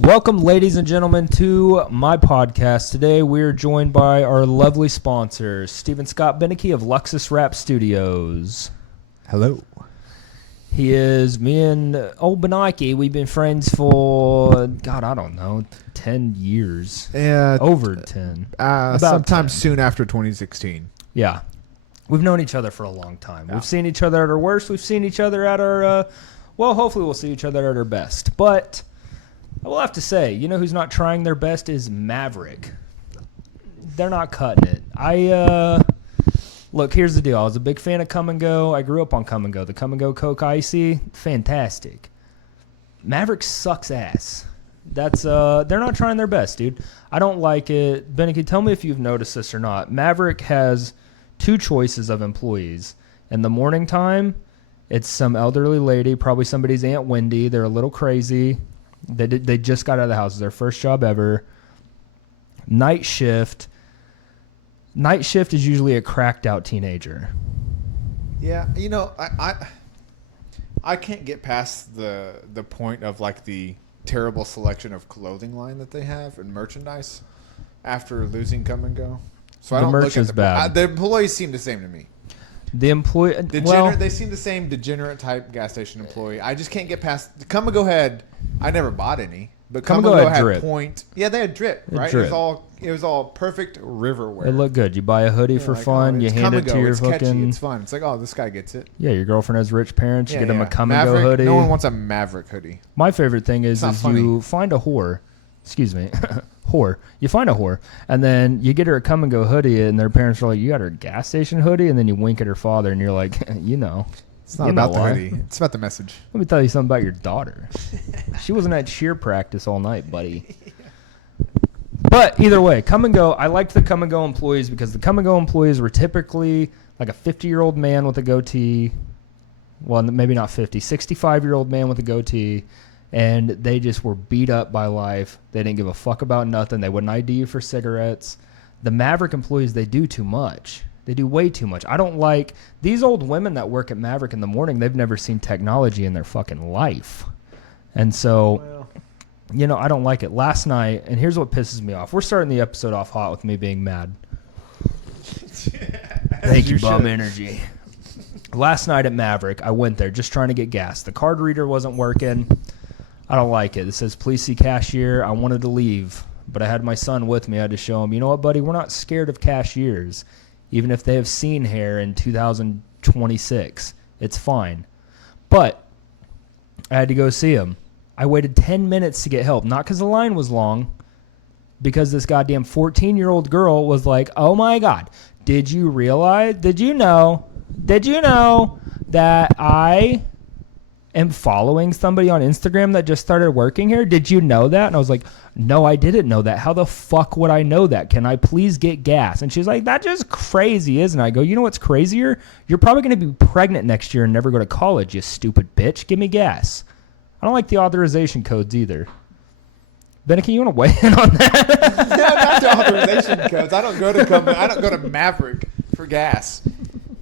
Welcome, ladies and gentlemen, to my podcast. Today, we're joined by our lovely sponsor, Steven Benike of Luxus Wrap Studios. Hello. He is, me and old Benike, we've been friends for, God, I don't know, 10 years. Yeah. Over 10. Sometime 10. soon after 2016. Yeah. We've known each other for a long time. Yeah. We've seen each other at our worst. We've seen each other at our, well, hopefully we'll see each other at our best. But I will have to say, you know who's not trying their best is Maverick. They're not cutting it. Look, here's the deal. I was a big fan of Come and Go. I grew up on Come and Go. The Come and Go Coke Icy, fantastic. Maverick sucks ass. They're not trying their best, dude. I don't like it. Benike, tell me if you've noticed this or not. Maverick has two choices of employees. In the morning time, it's some elderly lady, probably somebody's Aunt Wendy. They're a little crazy. They just got out of the house. It's their first job ever. Night shift is usually a cracked out teenager. Yeah, you know, I can't get past the point of like the terrible selection of clothing line that they have and merchandise after losing Come and Go. So I don't merch look at is bad. The employees seem the same to me. They seem the same degenerate type gas station employee. I just can't get past the Come and Go had. I never bought any, but Come and Go had drip. point. Yeah, they had drip, right? Drip. It was all perfect river wear. It looked good. You buy a hoodie for like, fun. You hand it to your it's fucking. catchy. It's fun. It's like, oh, this guy gets it. Yeah, your girlfriend has rich parents. You Yeah, get them a yeah. Come Maverick, and Go hoodie. No one wants a Maverick hoodie. My favorite thing is funny. you find a whore. Excuse me. Whore. You find a whore, and then you get her a Come and Go hoodie, and their parents are like, you got her a gas station hoodie? And then you wink at her father, and you're like, you know. It's not about the hoodie. It's about the message. Let me tell you something about your daughter. She wasn't at cheer practice all night, buddy. But either way, Come and Go, I liked the Come and Go employees because the Come and Go employees were typically like a 50-year-old man with a goatee. Well, maybe not 50, 65-year-old man with a goatee. And they just were beat up by life. They didn't give a fuck about nothing. They wouldn't ID you for cigarettes. The Maverick employees, they do too much. They do way too much. I don't like these old women that work at Maverick in the morning. They've never seen technology in their fucking life. And so, you know, I don't like it. Last night, and here's what pisses me off. We're starting the episode off hot with me being mad. Thank you, bum energy. Last night at Maverick, I went there just trying to get gas. The card reader wasn't working. I don't like it. It says, please see cashier. I wanted to leave, but I had my son with me. I had to show him, you know what, buddy? We're not scared of cashiers. Even if they have seen hair in 2026, it's fine. But I had to go see him. I waited 10 minutes to get help, not because the line was long, because this goddamn 14-year-old girl was like, oh, my God, did you know that I am following somebody on Instagram that just started working here? Did you know that? And I was like, no, I didn't know that. How the fuck would I know that? Can I please get gas? And she's like, that's just crazy, isn't it? I go, you know what's crazier? You're probably going to be pregnant next year and never go to college, you stupid bitch. Give me gas. I don't like the authorization codes either. Benike, you want to weigh in on that? Yeah, not the authorization codes. I don't go to Maverick for gas.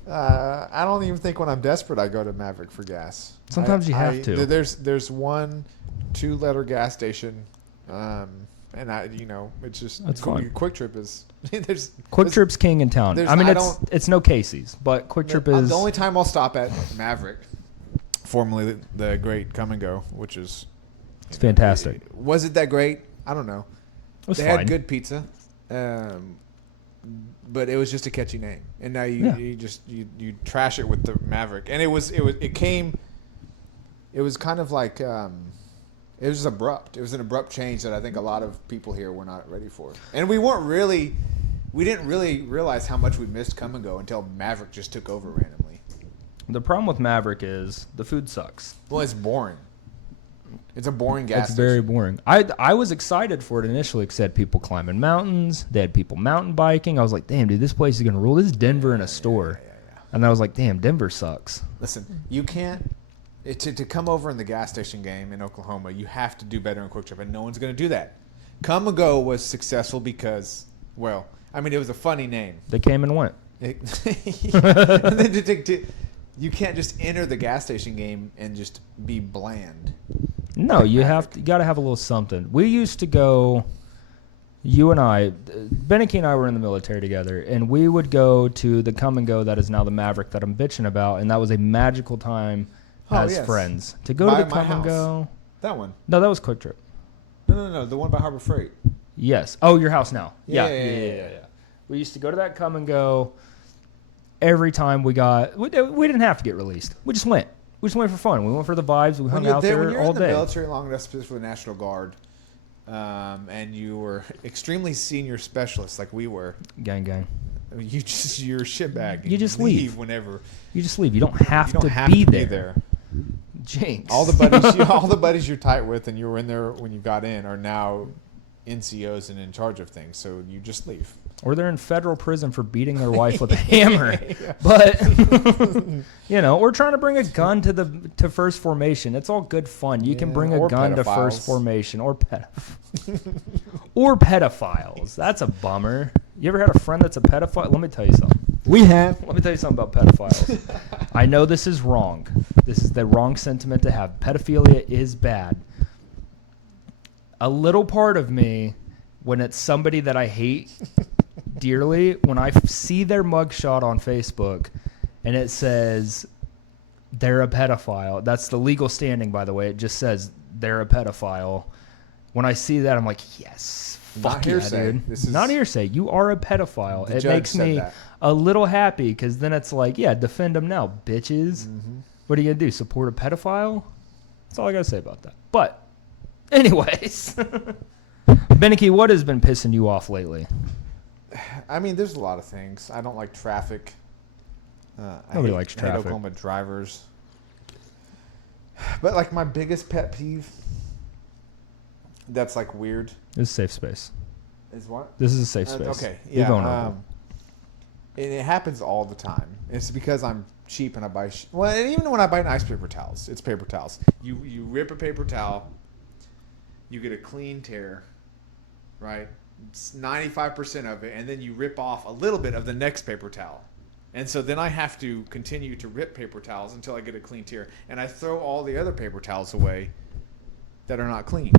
I don't even think when I'm desperate I go to Maverick for gas. Sometimes you have to. There's one 2-letter gas station, and it's just that's fine. Quick Trip is Quick Trip's king in town. I mean, it's no Casey's, but Quick Trip is the only time I'll stop at Maverick, formerly the great Come and Go, which is it's fantastic. Was it that great? I don't know. They had good pizza. But it was just a catchy name, and now you trash it with the Maverick, and it was kind of like it was abrupt. It was an abrupt change that I think a lot of people here were not ready for, and we didn't really realize how much we missed Come and Go until Maverick just took over randomly. The problem with Maverick is the food sucks. Well, it's boring. It's a boring gas station. It's very boring. I was excited for it initially because they had people climbing mountains. They had people mountain biking. I was like, damn, dude, this place is going to rule. This is Denver in a store. Yeah. And I was like, damn, Denver sucks. Listen, you can't to come over in the gas station game in Oklahoma, you have to do better in Quick Trip, and no one's going to do that. Come and Go was successful because, it was a funny name. They came and went. You can't just enter the gas station game and just be bland. No, you got to have a little something. We used to go. You and I, Benike and I were in the military together, and we would go to the Come and Go that is now the Maverick that I'm bitching about, and that was a magical time as friends. To go to the Come and Go. That one. No, that was Quick Trip. No. The one by Harbor Freight. Yes. Oh, your house now. Yeah. We used to go to that Come and Go every time we didn't have to get released. We just went. We just went for fun. We went for the vibes. We hung out there all day. When you're in the military long enough, especially for the National Guard, and you were extremely senior specialists like we were. Gang. You're a shitbag. You just leave whenever. You just leave. You don't have to be there. Jinx. All the buddies you're tight with and you were in there when you got in are now NCOs and in charge of things. So you just leave. Or they're in federal prison for beating their wife with a hammer. Yeah. But or trying to bring a gun to first formation. It's all good fun. You can bring a gun to first formation or pedophiles. That's a bummer. You ever had a friend that's a pedophile? Let me tell you something. We have. Let me tell you something about pedophiles. I know this is wrong. This is the wrong sentiment to have. Pedophilia is bad. A little part of me, when it's somebody that I hate dearly, when I see their mugshot on Facebook and it says they're a pedophile, that's the legal standing, by the way. It just says they're a pedophile. When I see that, I'm like, yes, fuck yeah, dude. This is not hearsay. You are a pedophile. It makes me a little happy because then it's like, yeah, defend them now, bitches. Mm-hmm. What are you going to do? Support a pedophile? That's all I got to say about that. But anyways, Benike, what has been pissing you off lately? I mean, there's a lot of things. I don't like traffic. Nobody likes traffic. I hate Oklahoma drivers. But like my biggest pet peeve that's like weird. This is safe space. Is what? This is a safe space. Okay. Yeah. You're going over. It happens all the time. It's because I'm cheap and I buy... and even when I buy nice paper towels, it's paper towels. You rip a paper towel, you get a clean tear, right? It's 95% of it, and then you rip off a little bit of the next paper towel. And so then I have to continue to rip paper towels until I get a clean tear. And I throw all the other paper towels away that are not clean.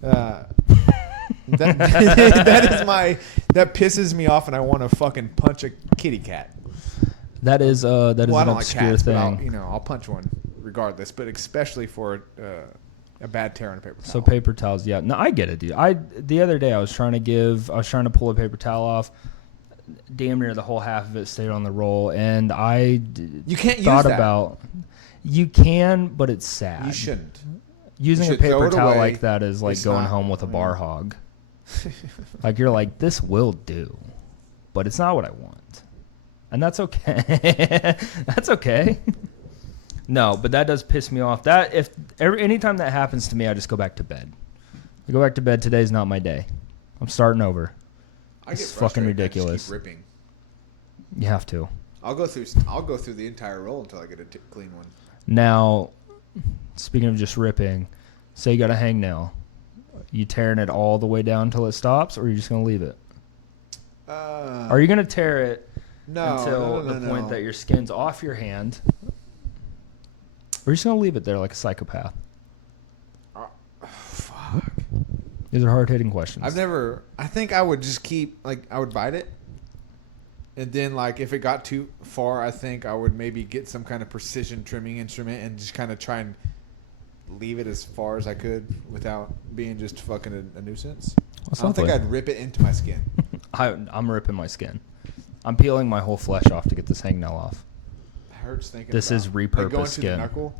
That pisses me off, and I want to fucking punch a kitty cat. That is an obscure like cats, thing. But I'll punch one regardless, but especially for a bad tear on a paper towel. So paper towels, yeah. No, I get it, dude. The other day I was trying to pull a paper towel off. Damn near the whole half of it stayed on the roll, and you can't use that. You can, but it's sad. You shouldn't. Using a paper towel like that is like going home with a bar hog. Like you're like, this will do, but it's not what I want, and that's okay. That's okay. No, but that does piss me off. Anytime that happens to me, I just go back to bed. I go back to bed. Today's not my day. I'm starting over. It's fucking ridiculous. I just keep ripping. You have to. I'll go through the entire roll until I get a clean one. Now, speaking of just ripping, say you got a hangnail. You tearing it all the way down until it stops, or are you just going to leave it? Are you going to tear it until the point that your skin's off your hand? Or are you just going to leave it there like a psychopath? Fuck. These are hard-hitting questions. I think I would just keep, I would bite it. And then, if it got too far, I think I would maybe get some kind of precision trimming instrument and just kind of try and leave it as far as I could without being just fucking a nuisance. I don't think I'd rip it into my skin. I'm ripping my skin. I'm peeling my whole flesh off to get this hangnail off. It hurts thinking this is repurposed skin. To the knuckle?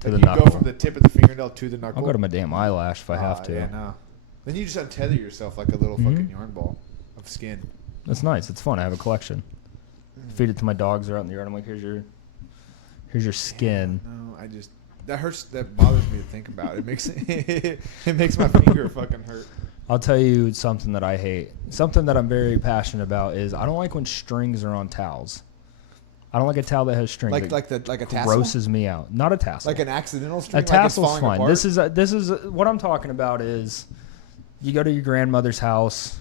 To the knuckle. Go from the tip of the fingernail to the knuckle? I'll go to my damn eyelash if I have to. Yeah, no. Then you just untether yourself like a little fucking yarn ball of skin. That's nice. It's fun. I have a collection. Feed it to my dogs. They're out in the yard. I'm like, here's your skin. Yeah, no, that hurts. That bothers me to think about. It makes it makes my finger fucking hurt. I'll tell you something that I hate. Something that I'm very passionate about is I don't like when strings are on towels. I don't like a towel that has strings. Like a tassel? Grosses me out. Not a tassel. Like an accidental string. A tassel's fine. Apart? This is what I'm talking about. Is you go to your grandmother's house.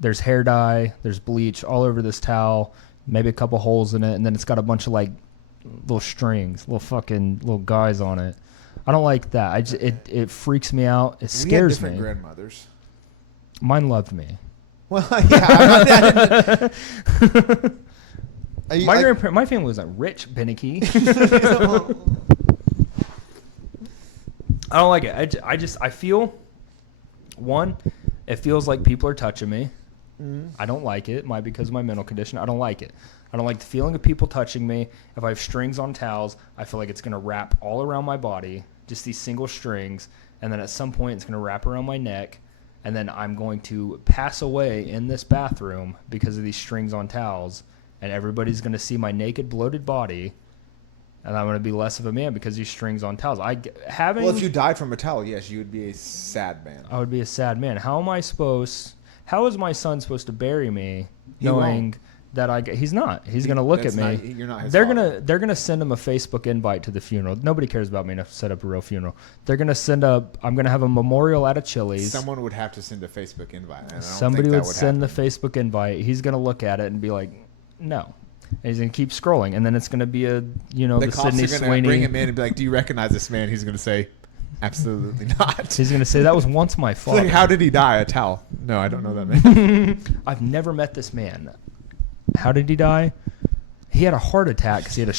There's hair dye. There's bleach all over this towel. Maybe a couple holes in it, and then it's got a bunch of little strings, little guys on it. I don't like that. It freaks me out. It scares me. We had different grandmothers. Mine loved me. Well, yeah. My family wasn't rich, Benike. I don't like it. I feel, one, it feels like people are touching me. I don't like it. Might be because of my mental condition. I don't like it. I don't like the feeling of people touching me. If I have strings on towels, I feel like it's going to wrap all around my body, just these single strings, and then at some point it's going to wrap around my neck, and then I'm going to pass away in this bathroom because of these strings on towels, and everybody's going to see my naked, bloated body, and I'm going to be less of a man because these strings on towels. Well, if you died from a towel, yes, you would be a sad man. I would be a sad man. How is my son supposed to bury me knowing that he's not? He's going to look at me. You're not his They're father. going to send him a Facebook invite to the funeral. Nobody cares about me enough to set up a real funeral. I'm going to have a memorial at a Chili's. Someone would have to send a Facebook invite. And I don't Somebody think that would send happen. the Facebook invite. He's going to look at it and be like, no. And he's going to keep scrolling. And then it's going to be the cops Sydney are going to Sweeney. bring him in and be like, do you recognize this man? He's going to say, absolutely not. He's going to say, that was once my father. Like, how did he die? A towel. No, I don't know that man. I've never met this man. How did he die? He had a heart attack because he had a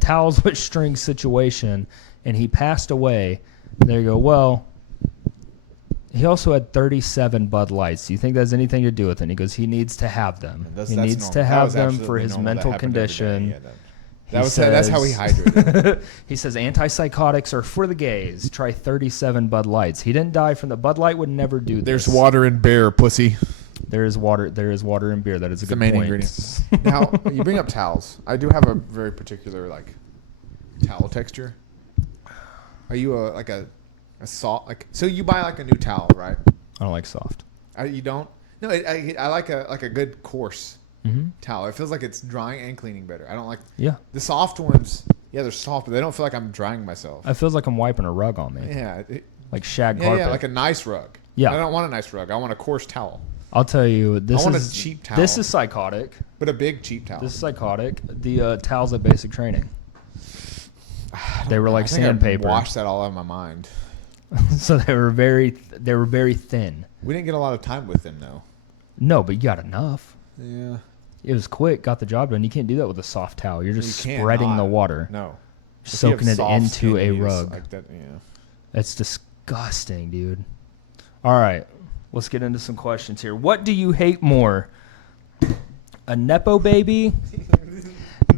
towels with strings situation, and he passed away. There you go. Well, he also had 37 Bud Lights. Do you think that has anything to do with it? And he goes, he needs to have them. That's he needs normal. to That have was them for absolutely his normal. mental That happened every day. condition. Yeah, that's how he hydrated. He says antipsychotics are for the gays. Try 37 Bud Lights. He didn't die from the Bud Light would never do this. There's water in bear, pussy. There is water in beer. That is a good the main point. ingredient. Now, you bring up towels. I do have a very particular towel texture. Are you a soft so you buy a new towel, right? I don't like soft. You don't? No, I like a good coarse towel. It feels like it's drying and cleaning better. I don't like the soft ones. Yeah, they're soft, but they don't feel like I'm drying myself. It feels like I'm wiping a rug on me. Yeah. Like shag carpet. Yeah, like a nice rug. Yeah. I don't want a nice rug. I want a coarse towel. I'll tell you, I want a cheap towel. This is psychotic. But a big, cheap towel. This is psychotic. The towels at basic training. They were like I think sandpaper. I washed that all out of my mind. So they were very thin. We didn't get a lot of time with them, though. No, but you got enough. Yeah. It was quick, got the job done. You can't do that with a soft towel. You're just You spreading cannot. the water. No. Soaking it into a rug. Like that, yeah. It's disgusting, dude. All right. Let's get into some questions here. What do you hate more? A Nepo baby?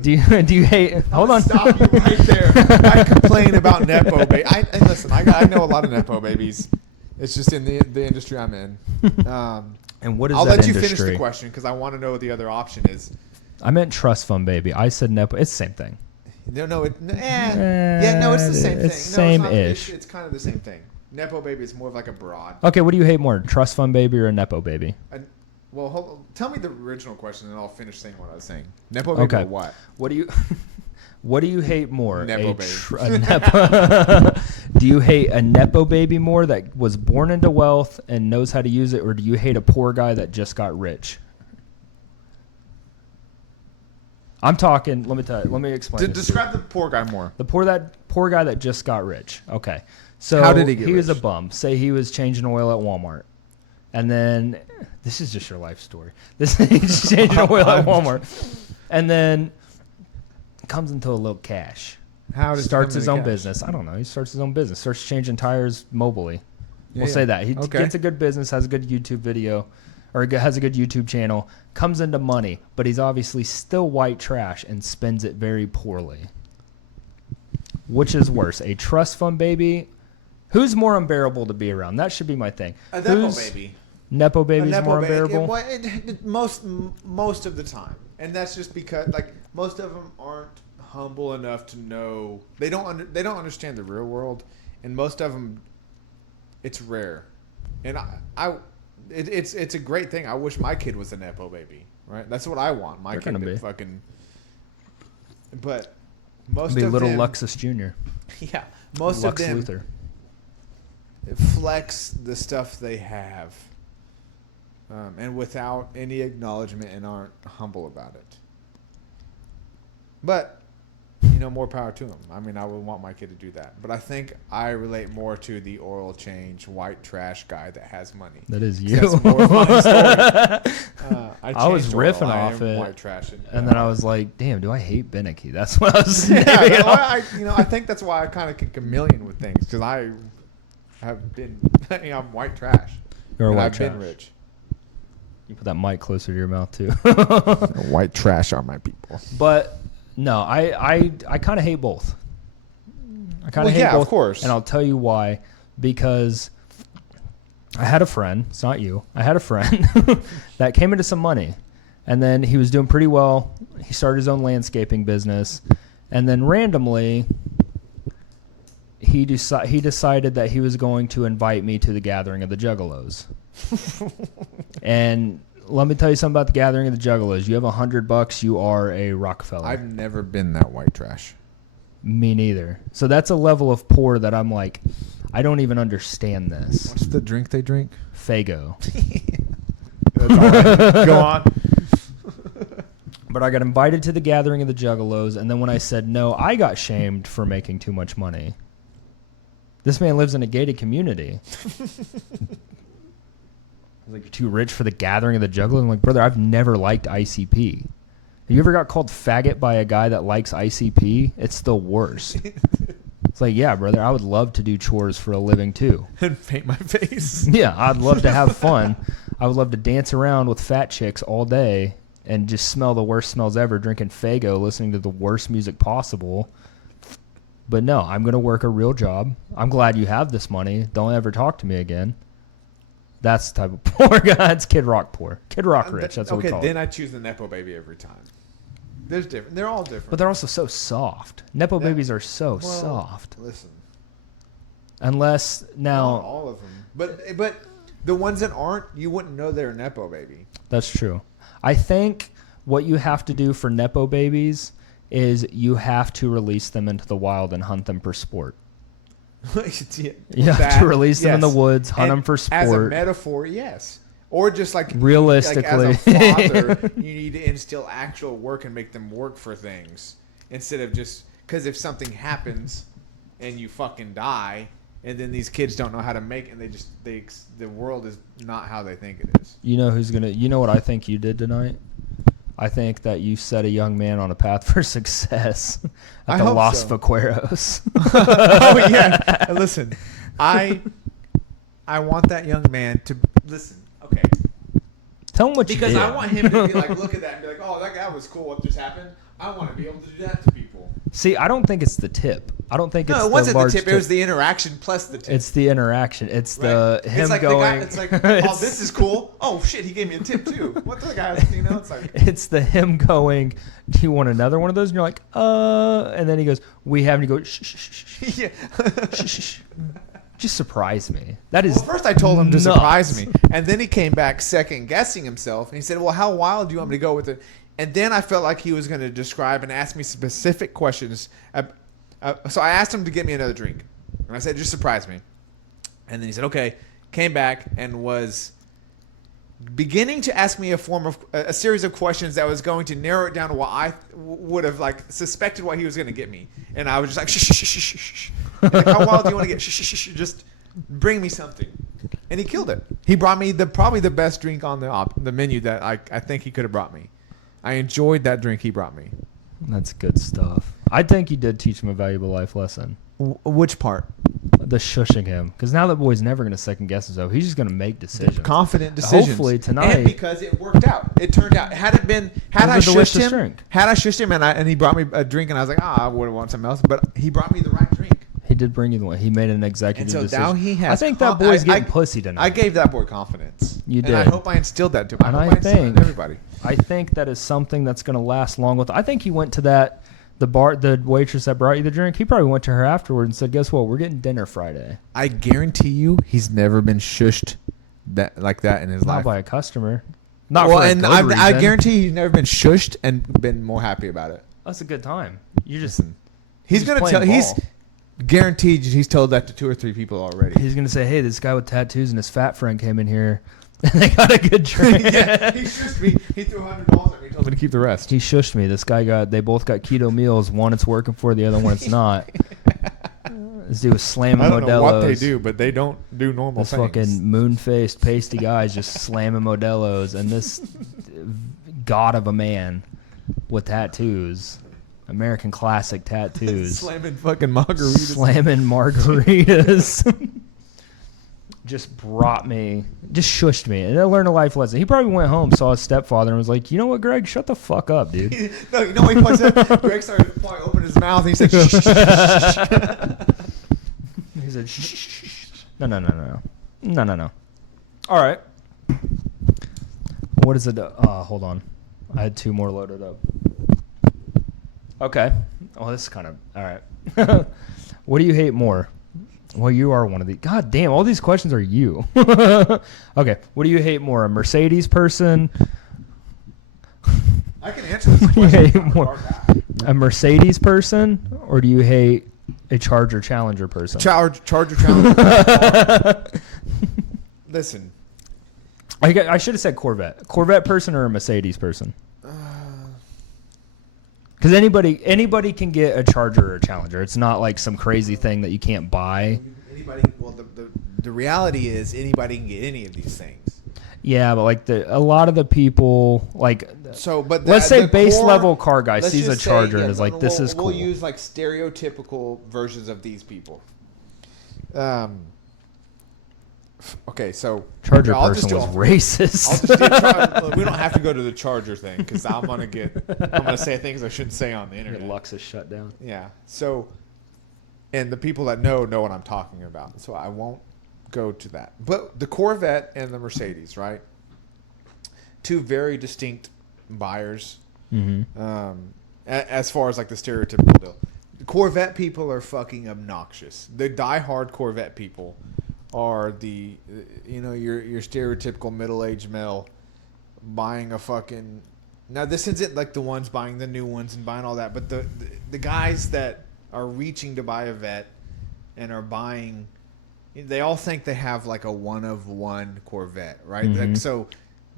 Do you hate... Hold on. Stop you right there. I complain about Nepo baby. And listen, I know a lot of Nepo babies. It's just in the industry I'm in. And what is I'll that let you industry? finish the question because I want to know what the other option is. I meant trust fund baby. I said Nepo. It's the same thing. Yeah, no, it's the same thing. It's same-ish. It's kind of the same thing. Nepo baby is more of like a broad. Okay, what do you hate more? Trust fund baby or a Nepo baby? Well, hold on. Tell me the original question and I'll finish saying what I was saying. Nepo baby or what? What do you hate more? Nepo baby. Do you hate a Nepo baby more that was born into wealth and knows how to use it, or do you hate a poor guy that just got rich? I'm talking. Let me explain. Describe the poor guy more. The poor guy that just got rich. Okay. So how did he get He was a rich? bum. Say he was changing oil at Walmart. And then this is just your life story. He's changing oil at Walmart. And then comes into a little cash. How does starts his own business. I don't know. He starts his own business. Starts changing tires mobily. We'll say that. He gets a good business, has a good YouTube video, or has a good YouTube channel, comes into money, but he's obviously still white trash and spends it very poorly. Which is worse, a trust fund baby? Who's more unbearable to be around? That should be my thing. A Nepo baby. Nepo baby's more unbearable? Most of the time. And that's just because most of them aren't humble enough to know. They don't understand the real world, and most of them, it's rare. And it's a great thing. I wish my kid was a Nepo baby, right? That's what I want. My kid to fucking. But most be of little them, Luxus Jr. Yeah, most Lux of them Luthor. flex the stuff they have, and without any acknowledgement, and aren't humble about it. But more power to him. I mean, I would want my kid to do that. But I think I relate more to the oil change, white trash guy that has money. That is you. That's more of my story. I was riffing off it, white trash and then I was like, "Damn, do I hate Benike?" That's what I was. I think that's why I kind of can chameleon with things because I have been. I'm white trash. You're white I've trash. been rich. You put that mic closer to your mouth too. White trash are my people. But no, I kind of hate both. I kind of hate both. Of course. And I'll tell you why. Because I had a friend. It's not you. I had a friend that came into some money, and then he was doing pretty well. He started his own landscaping business, and then randomly he decided that he was going to invite me to the gathering of the Juggalos. And let me tell you something about the gathering of the Juggalos. You have $100, you are a Rockefeller. I've never been that white trash. Me neither. So that's a level of poor that I'm like, I don't even understand this. What's the drink they drink? Fago. That's all right. Go on. But I got invited to the gathering of the Juggalos, and then when I said no, I got shamed for making too much money. This man lives in a gated community. Like, you're too rich for the gathering of the Juggalos? I'm like, brother, I've never liked ICP. Have you ever got called faggot by a guy that likes ICP? It's the worst. It's like, yeah, brother, I would love to do chores for a living too. And paint my face. Yeah, I'd love to have fun. I would love to dance around with fat chicks all day and just smell the worst smells ever, drinking Fago, listening to the worst music possible. But no, I'm going to work a real job. I'm glad you have this money. Don't ever talk to me again. That's the type of poor guy. It's Kid Rock poor. Kid Rock rich. That's what we call it. Okay, then I choose the Nepo baby every time. There's different. They're all different. But they're also so soft. Nepo babies are so soft. Listen. Unless now. Not all of them. But the ones that aren't, you wouldn't know they're a Nepo baby. That's true. I think what you have to do for Nepo babies is you have to release them into the wild and hunt them for sport. You have to release them in the woods, hunt them for sport. As a metaphor, yes. Or just like realistically, like as a father, you need to instill actual work and make them work for things instead of just because if something happens and you fucking die, and then these kids don't know how to make, and the world is not how they think it is. You know who's gonna? You know what I think you did tonight? I think that you set a young man on a path for success at the Los Vaqueros. Oh yeah, listen, I want that young man to listen. Okay, tell him what you did. Because I want him to be like, look at that, and be like, oh, that guy was cool. What just happened? I want to be able to do that to people. See, I don't think it's the tip. I don't think it's it wasn't the tip. It was the interaction plus the tip. It's the interaction. It's the him it's like going. It's like, oh, this is cool. Oh shit, he gave me a tip too. What the guy? It's like. It's the him going. Do you want another one of those? And you're like, and then he goes, we have, and you go, shh, shh, shh, shh, yeah. shh, shh, shh. Just surprise me. That is. Well, first I told him to nuts. surprise me, and then he came back second guessing himself, and he said, "Well, how wild do you want me to go with it?" And then I felt like he was going to describe and ask me specific questions. So I asked him to get me another drink. And I said, just surprise me. And then he said, okay. Came back and was beginning to ask me a series of questions that was going to narrow it down to what I would have suspected what he was going to get me. And I was just like, shh, shh, shh, shh, shh. Like, how wild do you want to get? Shh, shh, shh, shh. Just bring me something. And he killed it. He brought me probably the best drink on the menu that I think he could have brought me. I enjoyed that drink he brought me. That's good stuff. I think you did teach him a valuable life lesson. Which part? The shushing him. Because now that boy's never going to second guess himself. He's just going to make decisions. Confident decisions. Hopefully tonight. And because it worked out. It turned out. Had I shushed him and he brought me a drink and I was like, I would have wanted something else. But he brought me the right drink. He did bring you the one. He made an executive decision. Now he has. I think that boy's getting pussy tonight. I gave that boy confidence. You did. And I hope I instilled that to him. And I think everybody. I think that is something that's going to last long with. I think he went to the waitress that brought you the drink. He probably went to her afterward and said, "Guess what? We're getting dinner Friday." I guarantee you, he's never been shushed like that in his life. Not by a customer. Not for a good reason. I guarantee he's never been shushed and been more happy about it. That's a good time. You just. He's gonna tell. He's guaranteed. He's told that to 2 or 3 people already. He's gonna say, "Hey, this guy with tattoos and his fat friend came in here, They got a good drink. Yeah, he shushed me. He threw $100 at me. He told me to keep the rest. He shushed me. This guy they both got keto meals. One it's working for, the other one it's not. This dude was slamming Modelo's. I don't know what they do, but they don't do normal this things. Fucking moon-faced, pasty guys just slamming Modelo's, and this god of a man with tattoos, American classic tattoos, slamming fucking margaritas. Slamming margaritas. Just shushed me. And I learned a life lesson. He probably went home, saw his stepfather, and was like, you know what, Greg? Shut the fuck up, dude. No, you know what he probably said? Greg started to probably open his mouth, and he said, shh, shh, shh. He said, shh, shh, shh. No. All right. What is it? Hold on. I had 2 more loaded up. Okay. Oh, this is kind of... All right. What do you hate more? Well, you are one of these. God damn, all these questions are you. Okay. What do you hate more? A Mercedes person? I can answer this What do you question. hate more? A Mercedes person? Or do you hate a Charger Challenger person? Charger Challenger. Listen. I should have said Corvette. Corvette person or a Mercedes person? Because anybody can get a Charger or a Challenger. It's not like some crazy thing that you can't buy. Well, the reality is anybody can get any of these things. Yeah, but like a lot of the people like. So, but let's say the base core, level car guy sees a just say, Charger yeah, and is like, "This is cool." We'll use like stereotypical versions of these people. Okay, so Charger I'll person just was I'll racist. just do we don't have to go to the Charger thing because I'm gonna say things I shouldn't say on the internet. Luxus shut down. Yeah. So, and the people that know what I'm talking about. So I won't go to that. But the Corvette and the Mercedes, right? 2 very distinct buyers. Mm-hmm. As far as like the stereotypical deal, the Corvette people are fucking obnoxious. The diehard Corvette people are the, your stereotypical middle-aged male buying a fucking. Now this isn't like the ones buying the new ones and buying all that, but the guys that are reaching to buy a Vet and are buying, they all think they have like a one-of-one Corvette, right? Mm-hmm. Like, so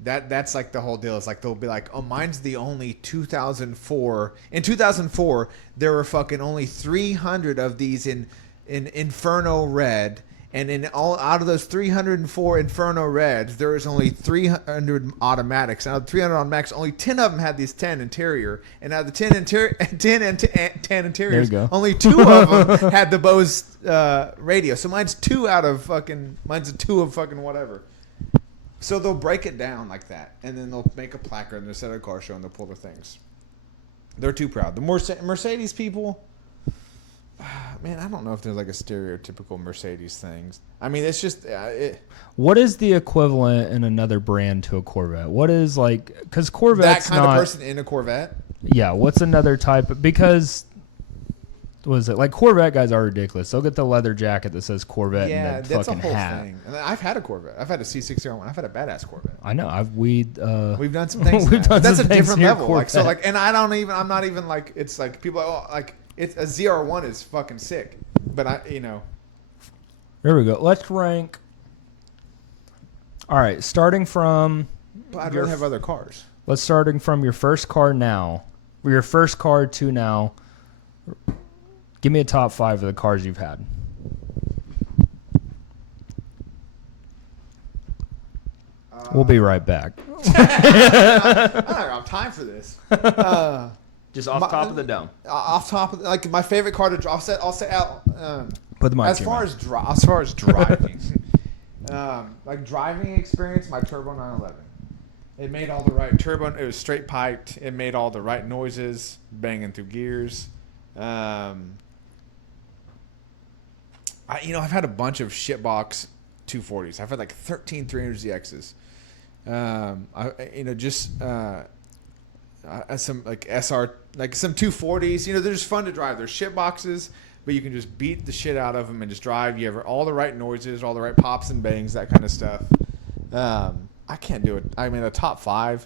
that's like the whole deal. It's like they'll be like, oh, mine's the only 2004. In 2004, there were fucking only 300 of these in Inferno Red. And in all out of those 304 Inferno Reds, there was only 300 automatics. Out of the 300 automatics, only 10 of them had these 10 interior. And out of the 10 interiors, only 2 of them had the Bose radio. So mine's a 2 of fucking whatever. So they'll break it down like that, and then they'll make a placard and they'll set a car show and they'll pull their things. They're too proud. The Mercedes people. Man, I don't know if there's like a stereotypical Mercedes thing. I mean, it's just... What is the equivalent in another brand to a Corvette? What is like... Because Corvette's that kind of person in a Corvette? Yeah, what's another type? Because... Was it like Corvette guys are ridiculous? They'll get the leather jacket that says Corvette and the fucking hat. Yeah, that's a whole thing. And I've had a Corvette. I've had a C601. I've had a badass Corvette. I know. We've done some things. That's a different level. Like, so like, and I'm not even like, it's like people are like, it's a ZR1 is fucking sick, but There we go. Let's rank. All right, starting from. But I'd rather have other cars. Let's starting from your first car now, or your first car to now. Give me a top 5 of the cars you've had. We'll be right back. I don't have time for this. Just off top of the dome. Off top of like my favorite car to drive. I'll say out. Put the mic as far as driving, like driving experience, my Turbo 911. It made all the right turbo. It was straight piped. It made all the right noises, banging through gears. I've had a bunch of shitbox 240s. I've had like 13 300ZXs. Some like SR, like some 240s. They're just fun to drive. They're shitboxes, but you can just beat the shit out of them and just drive. You have all the right noises, all the right pops and bangs, that kind of stuff. I can't do it. I mean, a top 5.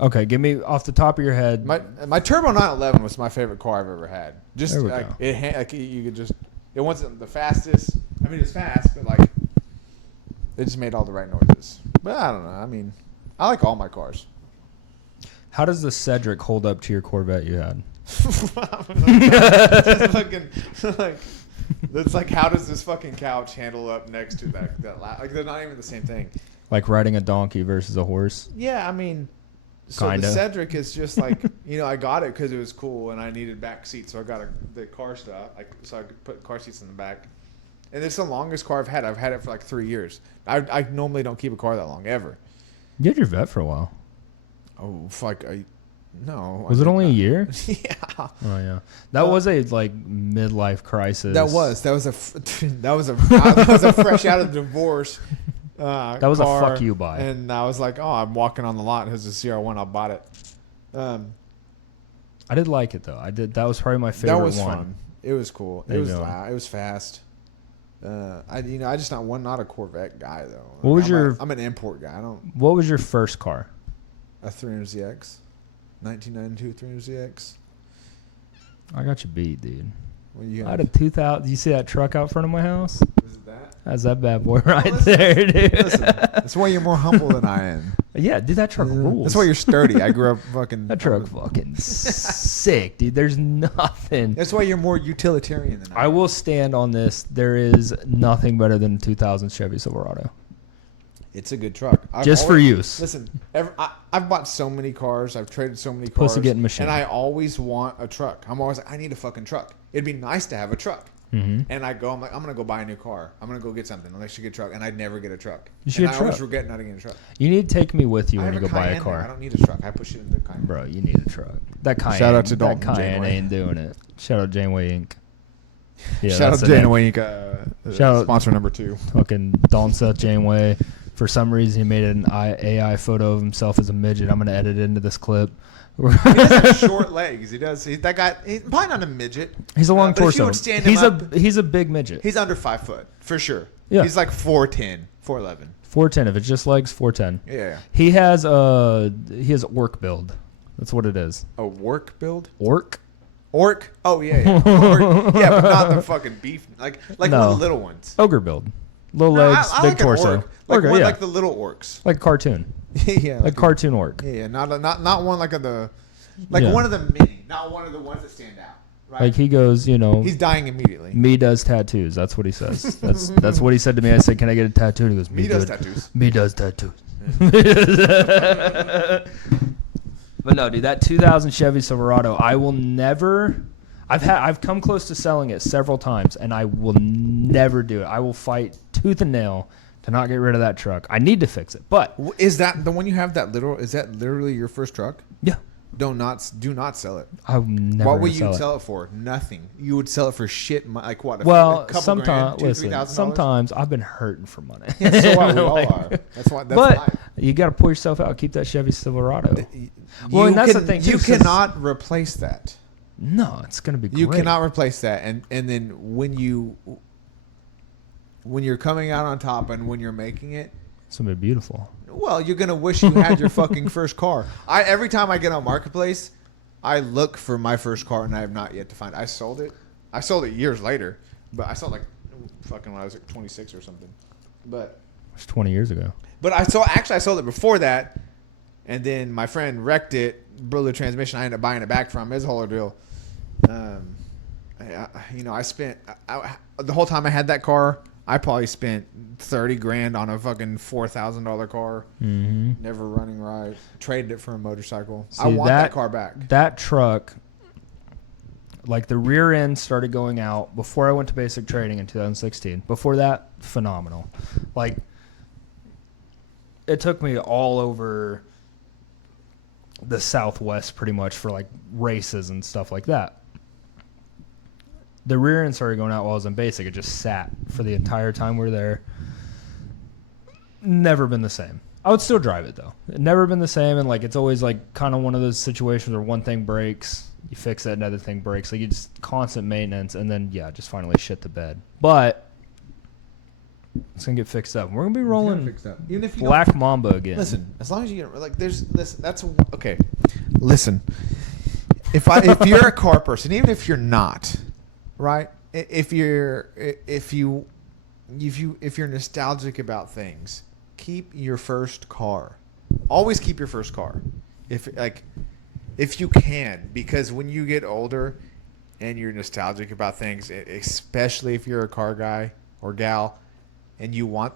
Okay, give me off the top of your head. My Turbo 911 was my favorite car I've ever had. Just there we go. You could just. It wasn't the fastest. I mean, it's fast, but like It just made all the right noises. But I don't know. I mean, I like all my cars. How does the Cedric hold up to your Corvette you had? Just fucking, like, that's like, how does this fucking couch handle up next to that like, they're not even the same thing. Like riding a donkey versus a horse? Yeah, I mean, so Kinda. the Cedric is just like, I got it because it was cool and I needed back seats, so I got the car stuff, so I could put car seats in the back. And it's the longest car I've had. I've had it for like 3 years. I normally don't keep a car that long ever. You had your vet for a while. Oh, fuck! No. Was it only a year? Yeah. Oh yeah, that was a like midlife crisis. That was a fresh out of divorce. That was car, a fuck you buy. And I was like, oh, I'm walking on the lot. It was a CR1. I bought it. I did like it though. I did. That was probably my favorite one. That was fun. It was cool. There It was you go. loud. It was fast. I just not a Corvette guy though. What was I'm an import guy. I don't. What was your first car? A 300ZX, 1992 300ZX. I got you beat, dude. What you I had a 2000. You see that truck out front of my house? Was it that? That's that bad boy right there, dude. Listen, that's why you're more humble than I am. Yeah, dude, that truck rules. That's why you're sturdy. I grew up fucking. That truck fucking sick, dude. There's nothing. That's why you're more utilitarian than I am. I will stand on this. There is nothing better than a 2000 Chevy Silverado. It's a good truck. Just for use. Listen, I've bought so many cars. I've traded so many cars. Pussy getting machine. And I always want a truck. I'm always like, I need a fucking truck. It'd be nice to have a truck. Mm-hmm. And I'm like, I'm going to go buy a new car. I'm going to go get something. I should get a truck. And I'd never get a truck. You should and get a I always truck. regret not getting a truck. You need to take me with you I when have you go buy a Cayenne there. I car. don't need a truck. I push it in the Cayenne. Bro, you need a truck. That Cayenne. Shout out to that Dalton Cayenne Janeway. ain't doing it. Shout out Janeway Inc. Yeah, Shout that's out the to name. Janeway, Shout out- sponsor number 2. Fucking Dalton Seth Janeway. For some reason, he made an AI photo of himself as a midget. I'm going to edit it into this clip. He does have short legs. He does. That guy. He's probably not a midget. He's a long but if you torso. would stand him up, He's a big midget. he's under 5 foot for sure. Yeah. He's like 4'10", 4'11". 410. If it's just legs, 410. Yeah. He has orc build. That's what it is. A work build? Orc? Orc? Oh yeah. Orc. Yeah, but not the fucking beef. Like one No. of the little ones. Ogre build. Little No, legs, I big like an torso. orc. Like Orc, one yeah. like the little orcs. Like a cartoon. Yeah. Like cartoon orc. Yeah. Not one like Yeah. one of the mini. Not one of the ones that stand out. Right. Like he goes, He's dying immediately. me does tattoos. That's what he says. That's what he said to me. I said, "Can I get a tattoo?" And he goes, He does tattoos. Me does tattoos. But no, dude, that 2000 Chevy Silverado, I will never. I've come close to selling it several times, and I will never do it. I will fight tooth and nail to not get rid of that truck. I need to fix it, but Is that the one you have? Is that literally your first truck? yeah, Do not sell it. I'm never. What would gonna you sell it. sell it for? Nothing. You would sell it for shit. Like what? Well, a couple sometimes grand, listen. $2,000-$3,000? Sometimes I've been hurting for money. Yeah, so what? We all Like- are. That's why. That's but life. you got to pull yourself out. Keep that Chevy Silverado. You Well, and that's the thing, too, You 'cause- cannot replace that. No, it's gonna be great. You cannot replace that. And then when you're coming out on top and when you're making it, It's gonna be beautiful. well, you're gonna wish you had your fucking first car. Every time I get on Marketplace, I look for my first car and I have not yet to find. I sold it. I sold it years later, but I sold like fucking when I was like 26 or something. But It's 20 years ago. I sold it before that, and then my friend wrecked it, blew the transmission. I ended up buying it back from his whole deal. I spent the whole time I had that car. I probably spent $30,000 on a fucking $4,000 car. Mm-hmm. Never running right. Traded it for a motorcycle. See, I want that car back. That truck, like the rear end started going out before I went to basic trading in 2016. Before that, phenomenal. Like, it took me all over the Southwest pretty much for like races and stuff like that. The rear end started going out while I was in basic. It just sat for the entire time we were there. Never been the same. I would still drive it though. Never been the same, and like it's always like kind of one of those situations where one thing breaks, you fix it, another thing breaks. Like you just constant maintenance, and then just finally shit the bed. But it's gonna get fixed up. We're gonna be rolling Even if you Black Mamba again. listen, as long as you like, there's this. That's okay. Listen, if you're a car person, even if you're not, right? If you if you're nostalgic about things, keep your first car. Always keep your first car, if you can, because when you get older and you're nostalgic about things, especially if you're a car guy or gal, and you want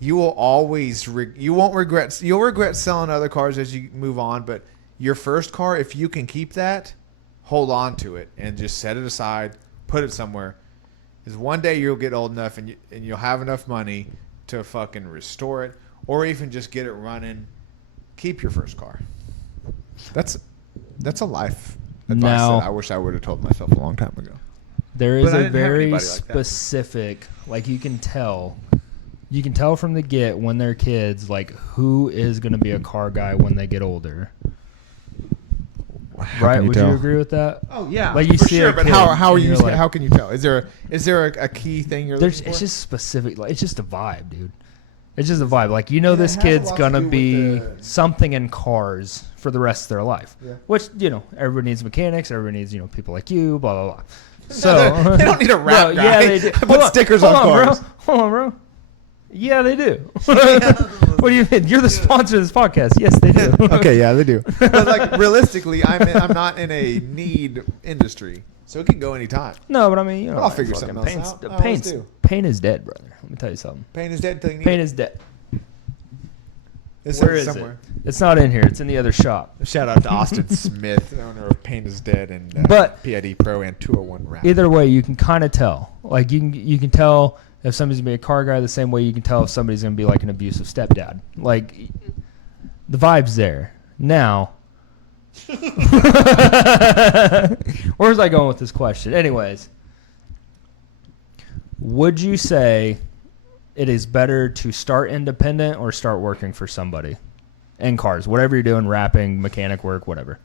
you will always you'll regret selling other cars as you move on, but your first car, if you can keep that, hold on to it and just set it aside, put it somewhere. Because one day you'll get old enough and you'll have enough money to fucking restore it, or even just get it running. Keep your first car. That's a life advice that I wish I would have told myself a long time ago. There is a very specific, you can tell from the get when they're kids, who is going to be a car guy when they get older. Right? Would you agree with that? Oh yeah, you for see sure. But how can you tell? Is there a key thing you're looking for? It's just specific. It's just a vibe, dude. It's just a vibe. This kid's gonna be something in cars for the rest of their life. Yeah. Which everybody needs mechanics. Everybody needs people like you. Blah blah blah. So they don't need a rap guy. Yeah, they do. Put stickers on cars. Hold on, bro. Yeah, they do. What do you mean? You're the sponsor of this podcast. Yes, they do. Okay, yeah, they do. But realistically, I'm not in a need industry, so it can go anytime. No, but I mean, I'll figure something else out. Pain is dead, brother. Let me tell you something. Pain is dead. Pain is dead. Where is it? It's not in here. It's in the other shop. Shout out to Austin Smith, owner of Pain is Dead and PID Pro and 201 Wrap. Either way, you can kind of tell. You can tell if somebody's gonna be a car guy the same way you can tell if somebody's gonna be an abusive stepdad. The vibe's there. Now, where was I going with this question? Anyways, would you say it is better to start independent or start working for somebody in cars? Whatever you're doing, wrapping, mechanic work, whatever.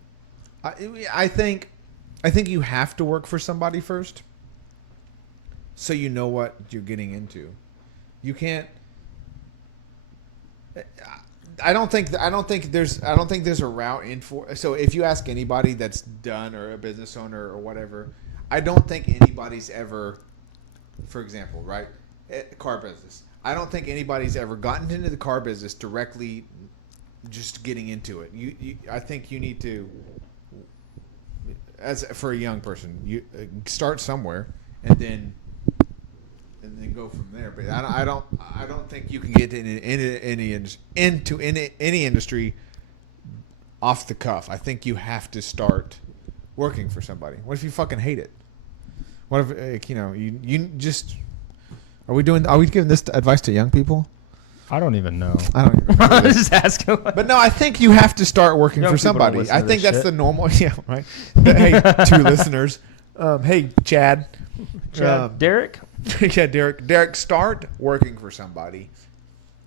I think you have to work for somebody first, so you know what you're getting into. You can't. I don't think there's a route in for. So if you ask anybody that's done or a business owner or whatever, I don't think anybody's ever, for example, right, car business. I don't think anybody's ever gotten into the car business directly, just getting into it. I think you need to, for a young person, you start somewhere and then go from there. But I don't think you can get into any industry off the cuff. I think you have to start working for somebody. What if you fucking hate it? What if you just are we giving this advice to young people? I don't even know. I don't even know. I was just asking. But no, I think you have to start working for somebody. I think that's the normal. Yeah, right. Hey, two listeners. Hey, Chad. Derek. Yeah, Derek, start working for somebody.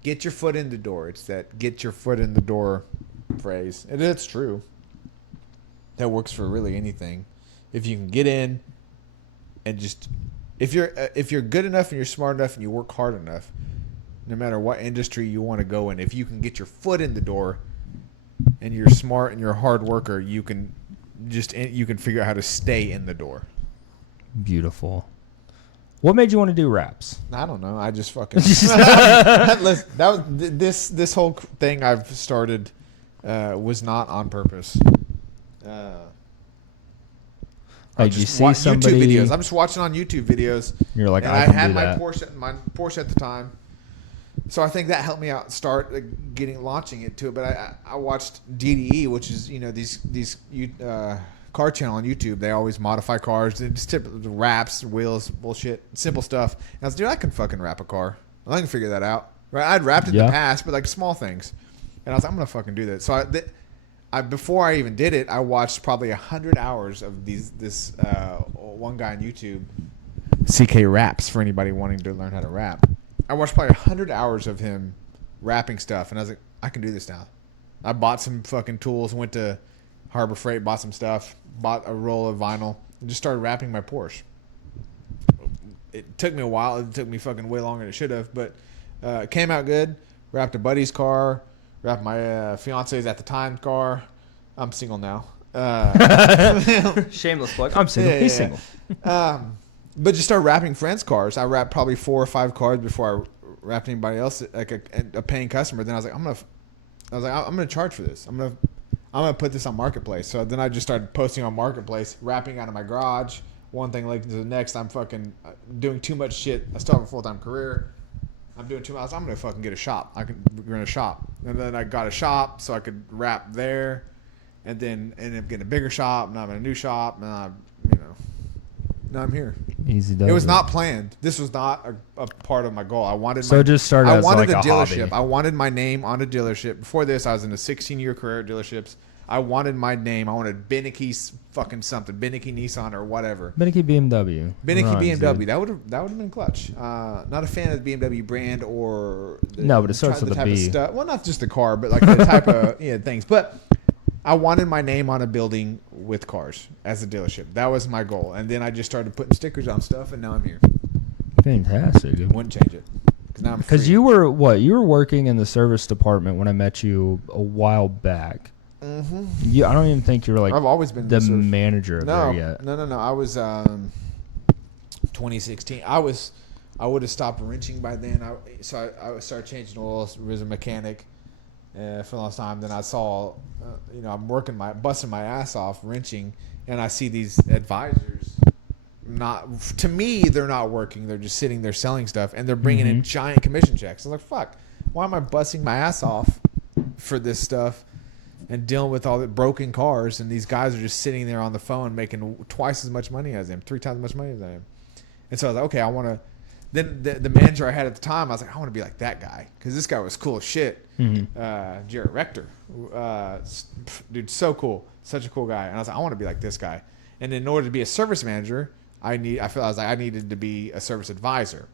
Get your foot in the door. It's that get your foot in the door phrase. And it's true. That works for really anything. If you can get in and just if you're good enough and you're smart enough and you work hard enough, no matter what industry you want to go in, if you can get your foot in the door and you're smart and you're a hard worker, you can figure out how to stay in the door. Beautiful. What made you want to do wraps? I don't know. I just fucking. This whole thing I've started was not on purpose. Like you see somebody YouTube videos. I'm just watching on YouTube videos. You're like, and I had my Porsche at the time, so I think that helped me out start launching it to it. But I watched DDE, which is these car channel on YouTube. They always modify cars. They just wraps, wheels, bullshit, simple stuff. And I was, dude, I can fucking wrap a car. I can figure that out. Right? I'd wrapped it in the past, but small things. And I was like, I'm gonna fucking do that. So before I even did it, I watched probably 100 hours of this one guy on YouTube, CK Wraps, for anybody wanting to learn how to wrap. I watched probably 100 hours of him wrapping stuff, and I was like, I can do this now. I bought some fucking tools, went to Harbor Freight, bought some stuff, bought a roll of vinyl, and just started wrapping my Porsche. It took me a while. It took me fucking way longer than it should have, but it came out good. Wrapped a buddy's car. Wrapped my fiance's at the time car. I'm single now. Shameless plug. I'm single. He's single. But just start wrapping friends' cars. I wrapped probably 4 or 5 cars before I wrapped anybody else, like a paying customer. Then I was like, I'm gonna charge for this. I'm gonna put this on Marketplace. So then I just started posting on Marketplace, wrapping out of my garage. One thing leads to the next. I'm fucking doing too much shit. I still have a full-time career. I'm doing too much. I'm gonna fucking get a shop. We're gonna shop, and then I got a shop so I could wrap there, and then ended up getting a bigger shop. Now I'm in a new shop, and now I'm here. Easy does it was not planned. This was not a part of my goal. I wanted. So it just started as like a dealership. hobby. I wanted my name on a dealership. Before this, I was in a 16-year career at dealerships. I wanted my name. I wanted Benike fucking something. Benike Nissan or whatever. Benike BMW. Benike BMW. Dude. That would have been clutch. Not a fan of the BMW brand or but it starts with a B. Well, not just the car, but like the type of things. But I wanted my name on a building with cars as a dealership. That was my goal. And then I just started putting stickers on stuff, and now I'm here. Fantastic. Wouldn't change it. Because you were You were working in the service department when I met you a while back. Mm-hmm. I don't even think you were like. I've always been the manager of there yet. No. I was 2016. I would have stopped wrenching by then. I started changing oils, was a mechanic for a long time. Then I saw, I'm busting my ass off wrenching, and I see these advisors. To me, they're not working. They're just sitting there selling stuff, and they're bringing in giant commission checks. I'm like, fuck, why am I busting my ass off for this stuff and dealing with all the broken cars? And these guys are just sitting there on the phone making twice as much money as them, 3 times as much money as I am. And so I was like, okay, I want to. Then the manager I had at the time, I was like, I want to be like that guy because this guy was cool as shit. Jarrett Rector, dude, so cool, such a cool guy. And I was like, I want to be like this guy. And in order to be a service manager, I needed to be a service advisor.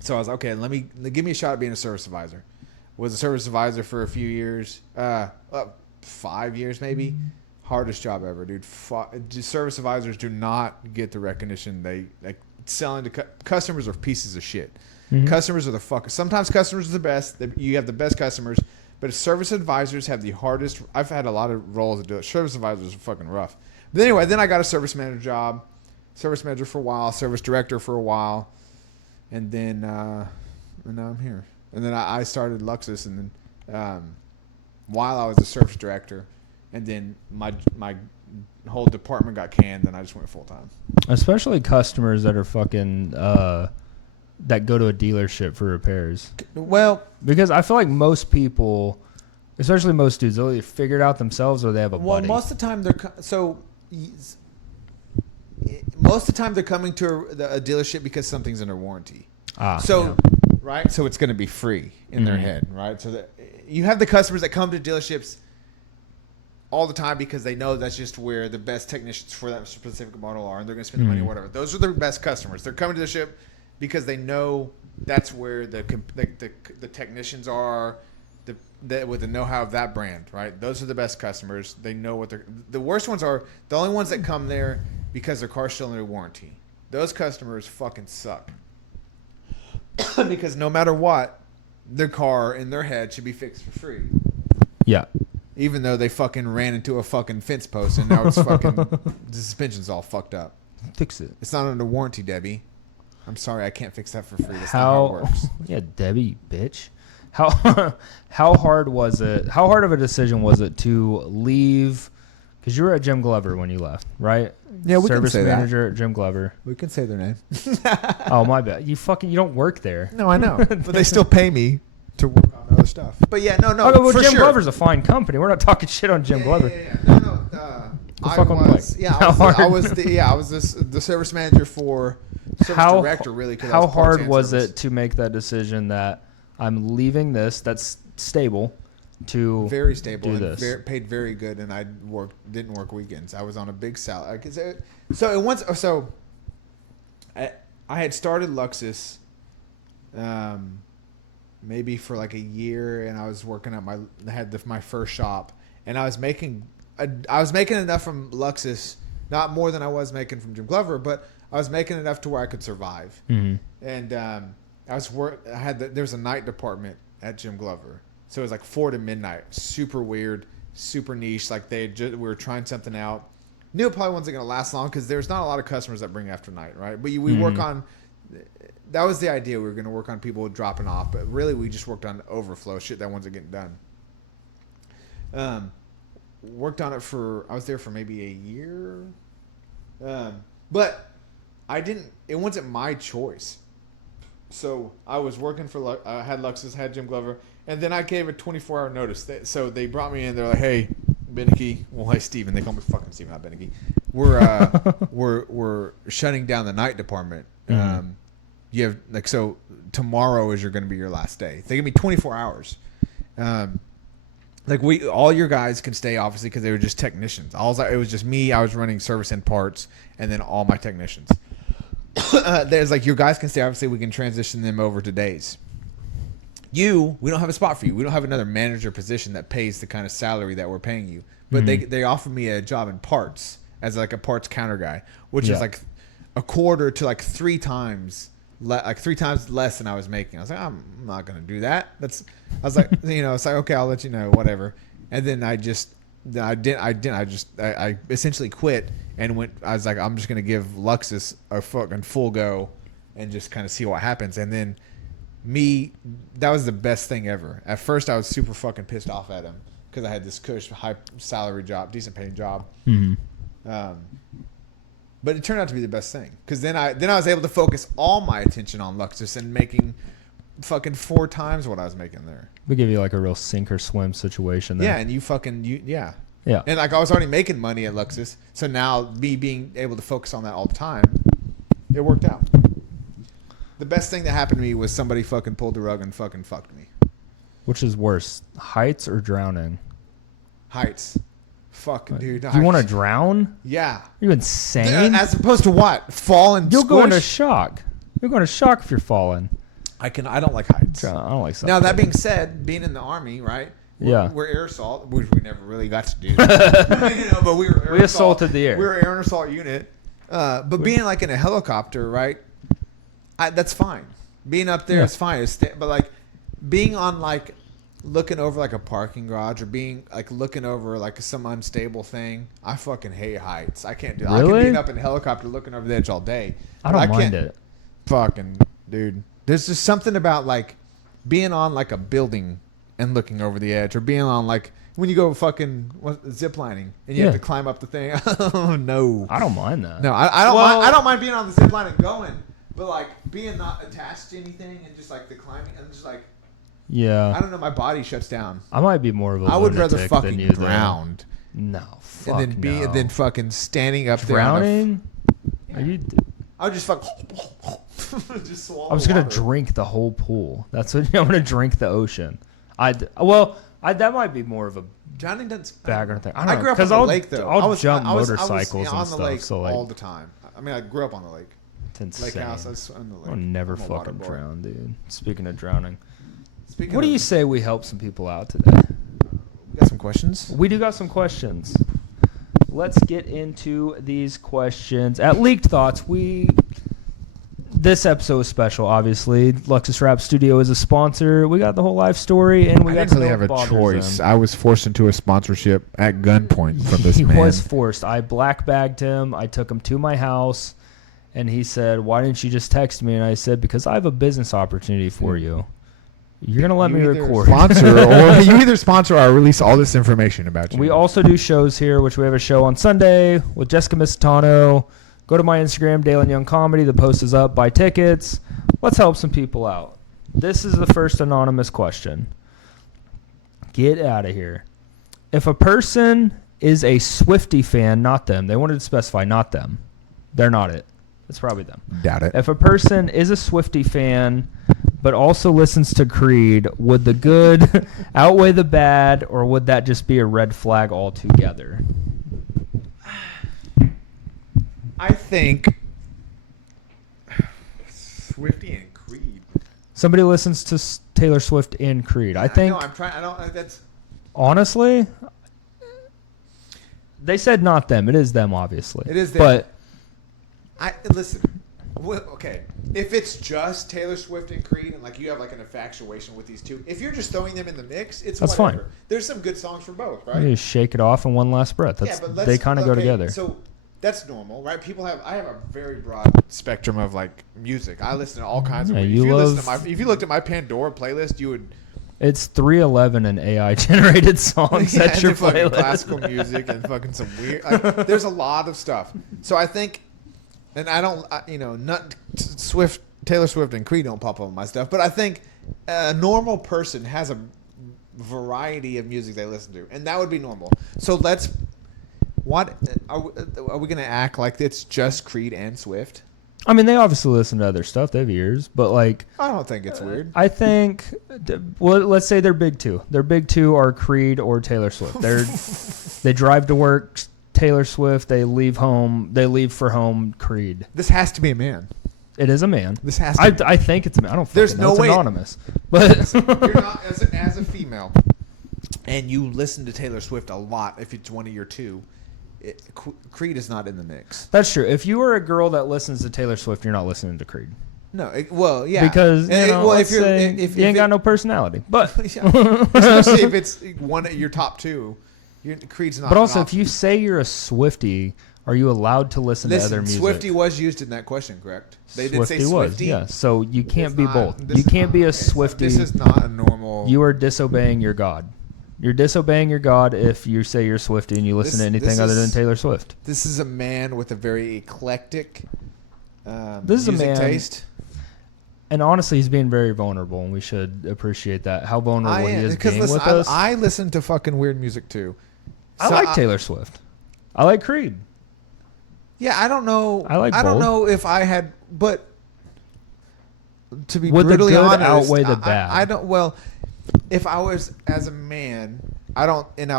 So I was like, okay, give me a shot at being a service advisor. Was a service advisor for a few years, 5 years maybe. Hardest job ever, dude. Service advisors do not get the recognition they like. Selling to customers are pieces of shit. Customers are the fuck. Sometimes customers are the best. You have the best customers, but service advisors have the hardest. I've had a lot of roles to do it. Service advisors are fucking rough. But anyway, then I got a service manager job. Service manager for a while. Service director for a while, and then now I'm here. And then I started Luxus, and then while I was a service director, and then my whole department got canned, and I just went full time. Especially customers that are fucking that go to a dealership for repairs. Well, because I feel like most people, especially most dudes, they'll either figure it out themselves or they have a buddy. Well, most of the time most of the time they're coming to a dealership because something's under warranty. Right? So it's going to be free in their head, right? So you have the customers that come to dealerships all the time because they know that's just where the best technicians for that specific model are, and they're going to spend the money or whatever. Those are their best customers. They're coming to the ship because they know that's where the technicians are, with the know-how of that brand, right? Those are the best customers. They know what the worst ones are the only ones that come there because their car's still under warranty. Those customers fucking suck. Because no matter what, their car in their head should be fixed for free. Yeah. Even though they fucking ran into a fucking fence post and now it's fucking the suspension's all fucked up. Fix it. It's not under warranty, Debbie. I'm sorry, I can't fix that for free. That's not how it works. Yeah, Debbie, bitch. How hard was it? How hard of a decision was it to leave? Because you were at Jim Glover when you left, right? Yeah, we Service can say manager at Jim Glover. We can say their name. Oh, my bad. You don't work there. No, I know, but they still pay me to work on other stuff. But yeah, no. Oh, well, Jim Glover's a fine company. We're not talking shit on Jim Glover. Yeah. No. I was the service manager for service director. Really, how hard was it to make that decision that I'm leaving this that's stable to very stable do and this? Paid very good, and I didn't work weekends. I was on a big salary. I had started Luxus, maybe for like a year, and I was working at my first shop, and I was making enough from Luxus, not more than I was making from Jim Glover, but I was making enough to where I could survive. And there was a night department at Jim Glover, so it was like 4 to midnight, super weird, super niche. Like we were trying something out. knew it probably wasn't going to last long because there's not a lot of customers that bring after night, right? But we work on. That was the idea. We were going to work on people dropping off, but really we just worked on overflow shit that wasn't getting done. Worked on it I was there for maybe a year. But it wasn't my choice. So I was working I had Luxus, had Jim Glover, and then I gave a 24-hour notice. So they brought me in. They're like, hey, Benike. Well, hey, Steven. They call me fucking Steven, not Benike. We're shutting down the night department. You have so tomorrow is going to be your last day. They give me 24 hours. All your guys can stay obviously because they were just technicians. It was just me. I was running service and parts, and then all my technicians. There's your guys can stay. Obviously, we can transition them over to days. We don't have a spot for you. We don't have another manager position that pays the kind of salary that we're paying you. But they offered me a job in parts as a parts counter guy, which is a quarter to 3 times. 3 times less than I was making. I was like, I'm not gonna do that. It's like okay, I'll let you know, whatever. And then I essentially quit and went. I was like, I'm just gonna give Luxus a fucking full go and just kind of see what happens. And then that was the best thing ever. At first, I was super fucking pissed off at him because I had this cush high salary job, decent paying job. But it turned out to be the best thing because then I was able to focus all my attention on Luxus and making fucking 4 times what I was making there. We give you a real sink or swim situation there. Yeah, and yeah. And I was already making money at Luxus, so now me being able to focus on that all the time, it worked out. The best thing that happened to me was somebody fucking pulled the rug and fucking fucked me. Which is worse, heights or drowning? Heights. Fuck, dude. You want to drown? Yeah. Are you insane? As opposed to what? Fall and You'll squish? go into shock. You're going to shock if you're falling. I don't like heights. I don't like Now, that being said, being in the Army, right? We're air assault, which we never really got to do. But we were we assaulted the air. We were air and assault unit. But being in a helicopter, right? That's fine. Being up there is fine. But being on looking over a parking garage or being looking over some unstable thing, I fucking hate heights. I can't do it. Really? I can be up in a helicopter looking over the edge all day. I don't mind it. Fucking dude. There's just something about being on a building and looking over the edge, or being on when you go fucking zip lining and you have to climb up the thing. Oh no. I don't mind that. No, I don't mind. I don't mind being on the zip line and going, but being not attached to anything and just the climbing and just yeah. I don't know. My body shuts down. I might be more of a I would rather lunatic fucking than you, drown. No, fuck And then fucking standing up drowning. there. Are you? I would just fuck. Just swallow. I was gonna water. drink the whole pool. That's what I'm gonna drink the ocean. That might be more of a Drowning doesn't. background thing. I don't know, grew up on the lake though. I'll jump I was motorcycles on and the stuff. lake So all the time. I mean, I grew up on the lake. it's insane. Lake house. I was on the lake. I'll never I'm a water fucking boy. drown, dude. Speaking of drowning, Speaking what do of- you say we help some people out today? We got some questions. We do got some questions. Let's get into these questions. At Leaked Thoughts, this episode is special, obviously. Luxus Wrap Studio is a sponsor. We got the whole life story, and we I got didn't to really know have a what bothers choice. him. I was forced into a sponsorship at gunpoint from this He man. was forced. I black bagged him. I took him to my house, and he said, "Why didn't you just text me?" And I said, "Because I have a business opportunity for you. You're gonna let me record." Sponsor, or you either sponsor or release all this information about you. We also do shows here, which we have a show on Sunday with Jessica Misitano. Go to my Instagram, Dale and Young Comedy. The post is up. Buy tickets. Let's help some people out. This is the first anonymous question. Get out of here. If a person is a Swiftie fan, not them. They wanted to specify not them. They're not it. It's probably them. Doubt it. If a person is a Swiftie fan but also listens to Creed, would the good outweigh the bad, or would that just be a red flag altogether? I think Swiftie and Creed. Somebody listens to Taylor Swift and Creed. I think. I know, I'm trying. I don't. That's. Honestly, they said not them. It is them, obviously. It is them. But Listen. Well, okay. If it's just Taylor Swift and Creed, and like you have like an infatuation with these two, if you're just throwing them in the mix, it's That's whatever. fine. There's some good songs for both, right? You just shake it off in one last breath. That's, but they kind of go together. So that's normal, right? I have a very broad spectrum of like music. I listen to all kinds of. Yeah, If you looked at my Pandora playlist, you would. It's 311 and AI generated songs. Yeah, That's your fucking playlist. classical music and fucking some weird. Like, there's a lot of stuff. So I think, and I don't, not Taylor Swift and Creed don't pop up on my stuff, but I think a normal person has a variety of music they listen to, and that would be normal. So what are we going to act like it's just Creed and Swift? I mean, they obviously listen to other stuff. They have ears, but like, I don't think it's weird. I think, well, let's say their big two. Their big two are Creed or Taylor Swift. They drive to work, Taylor Swift. They leave for home, Creed. This has to be a man. It is a man. This has to be. I think it's a man. I don't There's fucking know. no way. It's anonymous. But You're not as a female, and you listen to Taylor Swift a lot. If it's one of your two. Creed is not in the mix. That's true. If you are a girl that listens to Taylor Swift, you're not listening to Creed. No, yeah. Because if you ain't got no personality, but especially if it's one of your top two, Creed's not. But also, if you say you're a Swiftie, are you allowed to listen to other music? Swiftie was used in that question, correct? They did say Swiftie. Was, yeah. So you can't be both. You can't be a Swiftie. This is not a normal. You are disobeying your God. You're disobeying your God if you say you're Swiftie and you listen to anything other than Taylor Swift. This is a man with a very eclectic this is music a man, taste. And honestly, he's being very vulnerable, and we should appreciate that. How vulnerable he is being with us. I listen to fucking weird music too. I like Taylor Swift. I like Creed. Yeah, I don't know. I don't know if I had, but to be would brutally the good honest, outweigh the bad? I don't. Well, if I was as a man, I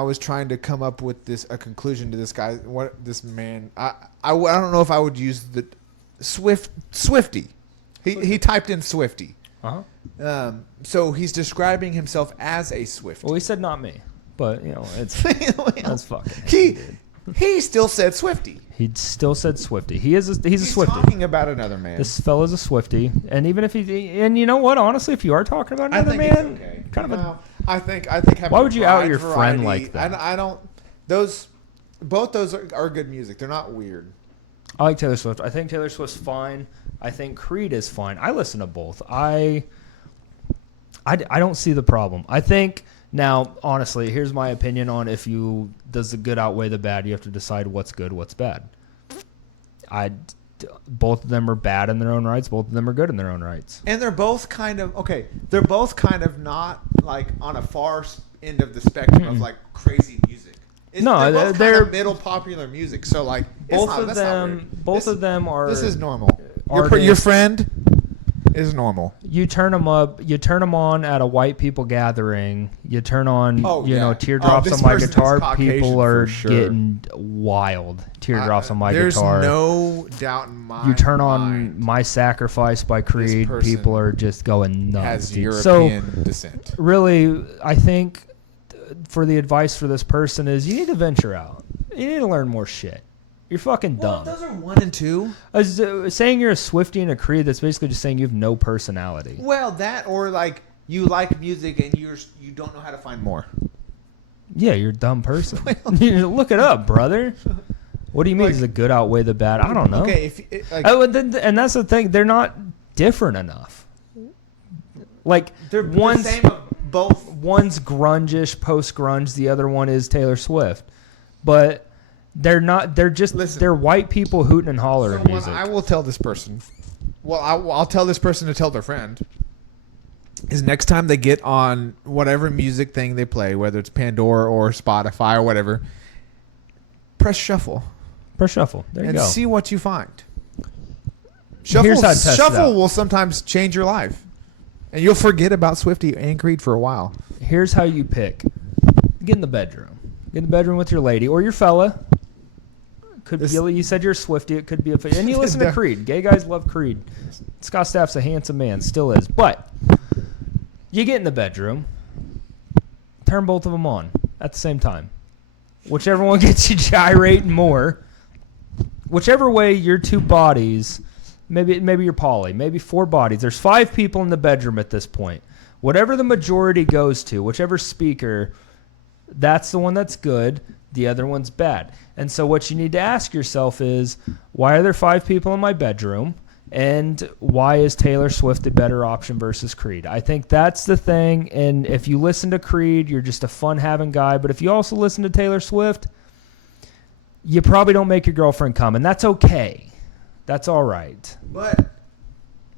was trying to come up with a conclusion to this guy. What this man? I don't know if I would use the Swiftie. He typed in Swiftie. So he's describing himself as a Swiftie. Well, he said not me, but it's that's fucking. He still said Swiftie. He still said Swiftie. He's a Swiftie. Talking about another man. This fella's a Swiftie, and even if and you know what? Honestly, if you are talking about another man, it's okay. kind of I think. Why would you out your friend like that? I don't. Both those are good music. They're not weird. I like Taylor Swift. I think Taylor Swift's fine. I think Creed is fine. I listen to both. I don't see the problem. I think. Now, honestly, here's my opinion on does the good outweigh the bad? You have to decide what's good, what's bad. Both of them are bad in their own rights. Both of them are good in their own rights. And they're both kind of okay. They're both kind of not like on a far end of the spectrum of like crazy music. They're both kind of middle popular music. So like both of them are. This is normal. Your friend is normal. You turn them up. You turn them on at a white people gathering. You turn on, teardrops on my guitar. People are getting wild. Teardrops on my guitar. There's no doubt in my mind. You turn on My Sacrifice by Creed. People are just going nuts. Has European descent. Really, I think for the advice for this person is you need to venture out. You need to learn more shit. You're fucking dumb. Those are 1 and 2. Saying you're a Swiftie and a Creed, that's basically just saying you have no personality. Well, that or like you like music and you don't know how to find more. Yeah, you're a dumb person. Look it up, brother. What do you mean? Does the good outweigh the bad? I don't know. Okay, and that's the thing. They're not different enough. Like they're the same of both. One's grunge-ish, post-grunge. The other one is Taylor Swift, but. They're not. They're just. Listen, they're white people hooting and hollering music. I will tell this person. Well, I'll tell this person to tell their friend. Is next time they get on whatever music thing they play, whether it's Pandora or Spotify or whatever, press shuffle. Press shuffle. There you go. And see what you find. Shuffle will sometimes change your life, and you'll forget about Swiftie and Creed for a while. Here's how you pick. Get in the bedroom. Get in the bedroom with your lady or your fella. You said you're a Swiftie. It could be and you listen to Creed. Gay guys love Creed. Scott Stapp's a handsome man, still is. But you get in the bedroom, turn both of them on at the same time. Whichever one gets you gyrating more, whichever way your two bodies Maybe you're poly. Maybe 4 bodies. There's 5 people in the bedroom at this point. Whatever the majority goes to, whichever speaker, that's the one that's good. The other one's bad. And so what you need to ask yourself is, why are there 5 people in my bedroom? And why is Taylor Swift a better option versus Creed? I think that's the thing. And if you listen to Creed, you're just a fun-having guy. But if you also listen to Taylor Swift, you probably don't make your girlfriend come. And that's okay. That's all right. But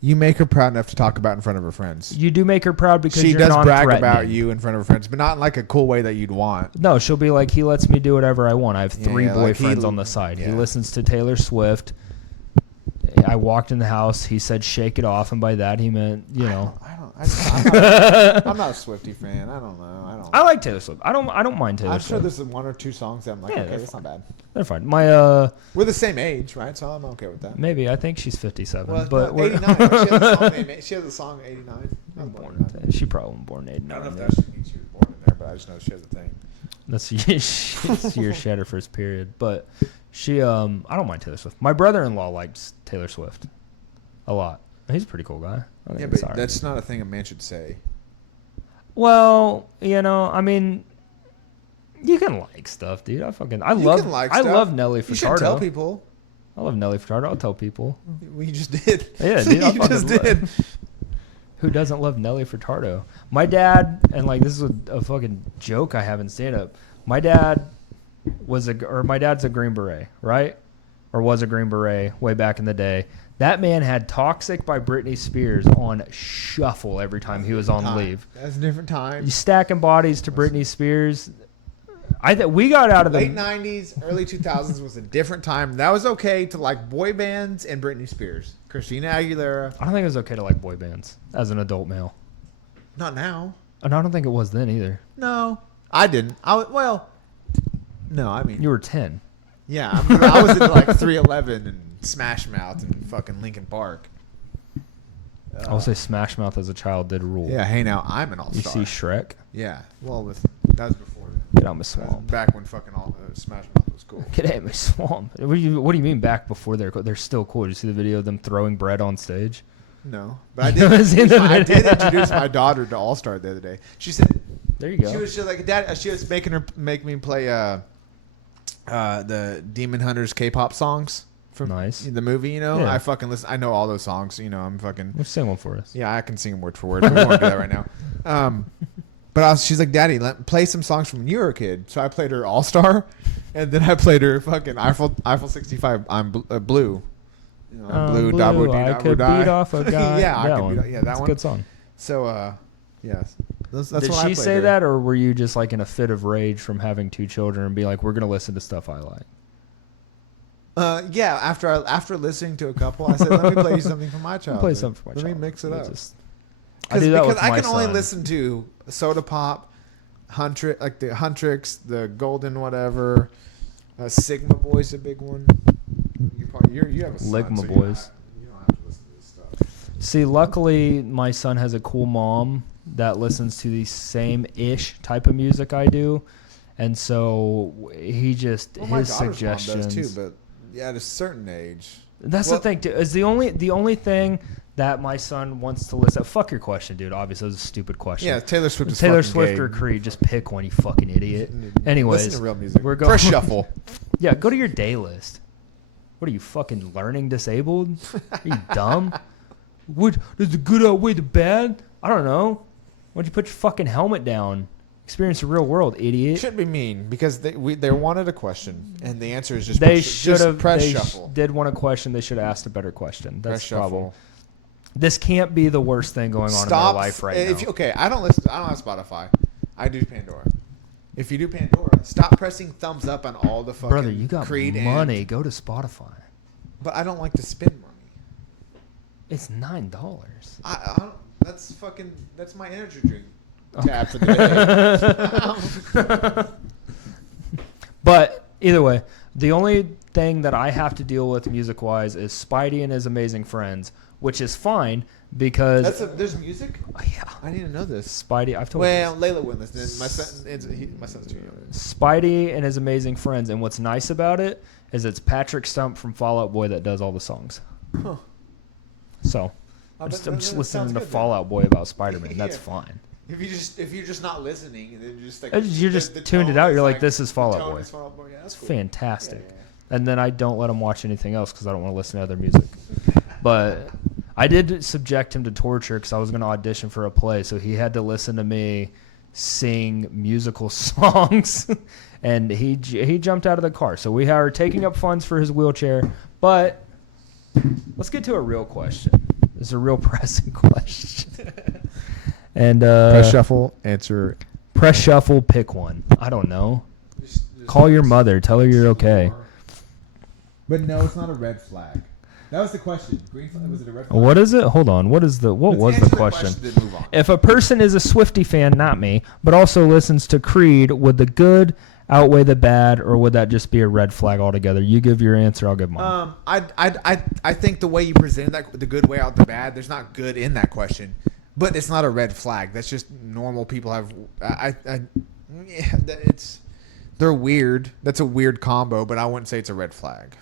you make her proud enough to talk about in front of her friends. You do make her proud because she you're does brag non-threatening. about you in front of her friends, but not in like a cool way that you'd want. No, she'll be like, he lets me do whatever I want. I have 3 like boyfriends on the side. Yeah. He listens to Taylor Swift. I walked in the house. He said, "Shake it off," and by that he meant, I'm not a Swiftie fan. I don't know. I like Taylor Swift. I don't mind Taylor I'm Swift. sure there's 1 or 2 songs that I'm like, Yeah, okay, that's not bad. They're fine. My We're the same age, right? So I'm okay with that. maybe I think she's 57, Well, but no, 89. She has a song 89. I'm born in 89. She probably wasn't born in I 89. don't know if that means she was born in there, but I just know she has a thing. That's the year she had her first period. But she, I don't mind Taylor Swift. My brother-in-law likes Taylor Swift a lot. He's a pretty cool guy. I think Yeah, it's but all right. that's not a thing a man should say. Well, I mean, you can like stuff, dude. I love Nelly Furtado. You should tell people. I love Nelly Furtado. I'll tell people. We just did. Yeah, dude. You just did. Who doesn't love Nelly Furtado? My dad, and like this is a fucking joke I have in stand up. My dad's a Green Beret, right? Or was a Green Beret way back in the day. That man had Toxic by Britney Spears on shuffle every time he was on leave. That's a different time. You stacking bodies to Britney Spears. We got out of the late 90s, early 2000s was a different time. That was okay to like boy bands and Britney Spears. Christina Aguilera. I don't think it was okay to like boy bands as an adult male. Not now. And I don't think it was then either. No. I didn't. No, I mean. You were 10. Yeah, I was into like 311 and Smash Mouth and fucking Linkin Park. I will say Smash Mouth as a child did rule. Yeah, hey now, I'm an all-star. You see Shrek? Yeah. Well, that was before then. Get out my That was swamp. back when fucking Smash Mouth was cool. Get out my swamp. What do you mean back before they're still cool? Did you see the video of them throwing bread on stage? No. But I did introduce my daughter to All-Star the other day. She said, there you go. She was like, Dad, she was make me play the Demon Hunters K-pop songs from the movie, Yeah. I fucking listen. I know all those songs, I'm fucking. Well, sing one for us. Yeah, I can sing them word for word. But we won't do that right now. But she's like, Daddy, play some songs from when you were a kid. So I played her All Star, and then I played her fucking Eiffel 65. I'm blue. I'm blue. Dabu dee I dabu could die. beat off a guy. Yeah, I that could one. beat off. Yeah, that It's one. a good song. So, yes. That's Did what I she played say her. that, or were you just like in a fit of rage from having 2 children and be like, we're gonna listen to stuff I like? Yeah. After listening to a couple, I said, let me play you something from my childhood. Play something for my Let child. me mix it up. I do that because with my I can only son. listen to Soda Pop, like the Huntrix, the Golden whatever, Sigma Boy's a big one. You have a son, Ligma so Boys. You don't have to listen to this stuff. See, luckily, my son has a cool mom that listens to the same-ish type of music I do, and so he just Well, my his daughter's suggestions. mom does too, but at a certain age. That's the thing, too. Is the only thing that my son wants to listen. Fuck your question, dude. Obviously, that's a stupid question. Yeah, Taylor Swift is Taylor fucking Swift gay. or Creed. Just pick one, you fucking idiot. Anyways, Listen to real music. we're going. Press shuffle. Yeah, go to your day list. What are you, fucking learning disabled? Are you dumb? Does the good outweigh the bad? I don't know. Why don't you put your fucking helmet down? Experience the real world, idiot. Shouldn't be mean because they wanted a question and the answer is just They should have. press They shuffle. did want a question. They should have asked a better question. That's Press the problem. shuffle. This can't be the worst thing going on in their life right now. Okay, I don't have Spotify. I do Pandora. If you do Pandora, stop pressing thumbs up on all the fucking Brother, you got Creed money. Go to Spotify. But I don't like to spend money. It's $9. I don't, that's my energy drink tab for the day. But either way, the only thing that I have to deal with music-wise is Spidey and his Amazing Friends, which is fine because there's music? Oh, yeah, I need to know this. Spidey. I've told Well, you. Layla wouldn't listen. My son's too young. Spidey and his Amazing Friends, and what's nice about it is it's Patrick Stump from Fall Out Boy that does all the songs. Huh. So I'm just listening to Fall Out Boy about Spider-Man. That's fine. If you're just not listening, and then you're just like you're just tuned it out. You're like, this is Fall Out Boy. Yeah, that's cool. Fantastic. Yeah. And then I don't let him watch anything else because I don't want to listen to other music. But I did subject him to torture because I was going to audition for a play, so he had to listen to me sing musical songs, and he jumped out of the car. So we are taking up funds for his wheelchair. But let's get to a real question. It's a real pressing question. And press shuffle, answer. Press shuffle, pick one. I don't know. Just call your mother. Tell her you're okay. But no, it's not a red flag. That was the question. Green flag, was it a red flag? What is it? Hold on. What was the question? If a person is a Swiftie fan, not me, but also listens to Creed, would the good outweigh the bad, or would that just be a red flag altogether? You give your answer, I'll give mine. I think the way you presented that, the good way out the bad, there's not good in that question, but it's not a red flag. That's just normal people have. They're weird. That's a weird combo, but I wouldn't say it's a red flag.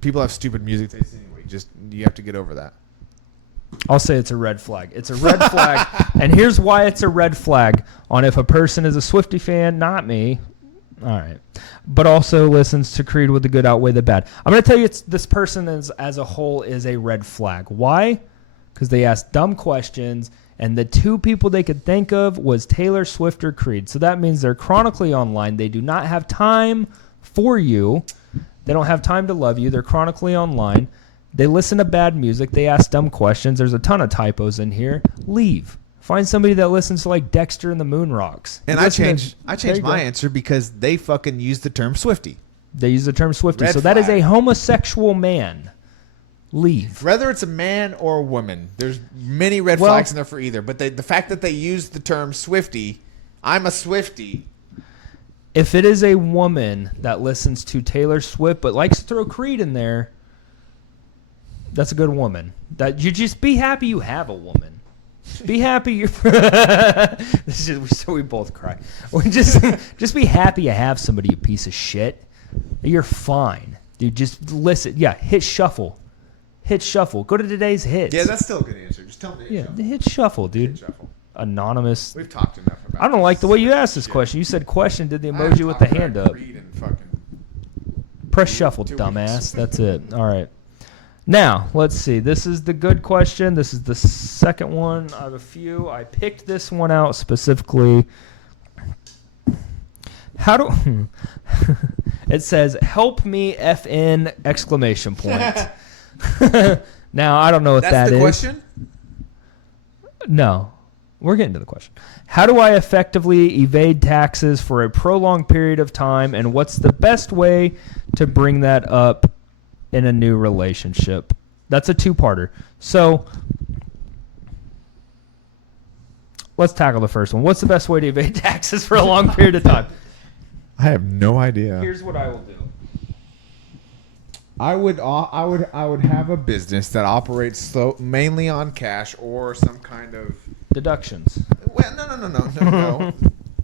People have stupid music tastes anyway. Just you have to get over that. I'll say it's a red flag. It's a red flag, and here's why it's a red flag. On if a person is a Swiftie fan, not me. All right, but also listens to Creed, with the good outweigh the bad. I'm going to tell you, this person as a whole is a red flag. Why? Because they asked dumb questions, and the two people they could think of was Taylor Swift or Creed. So that means they're chronically online. They do not have time for you. They don't have time to love you. They're chronically online. They listen to bad music. They ask dumb questions. There's a ton of typos in here. Leave. Find somebody that listens to like Dexter and the Moon Rocks. And I changed my answer because they fucking use the term Swiftie. They use the term Swiftie. Red so flag. that is a homosexual man. Leave. Whether it's a man or a woman, there's many red flags in there for either. But the fact that they use the term Swiftie, I'm a Swiftie. If it is a woman that listens to Taylor Swift but likes to throw Creed in there, that's a good woman. That you just be happy you have a woman. Be happy you're so we both cry. We just be happy you have somebody, you piece of shit. You're fine. Dude, just listen. Yeah, hit shuffle. Hit shuffle. Go to today's hits. Yeah, that's still a good answer. Just tell me to hit shuffle. Hit shuffle, dude. Hit shuffle. Anonymous. We've talked enough about I don't like the way you asked this question. You said question, did the emoji with the hand up. Press shuffle, dumbass. That's it. All right. Now, let's see. This is the good question. This is the second one. I have a few. I picked this one out specifically. How do... It says, help me FN exclamation point. Now, I don't know what that is. That's the question? No. We're getting to the question. How do I effectively evade taxes for a prolonged period of time, and what's the best way to bring that up in a new relationship? That's a two-parter. So let's tackle the first one. What's the best way to evade taxes for a long period of time? I have no idea. Here's what I will do. I would have a business that operates mainly on cash or some kind of deductions. Well, no.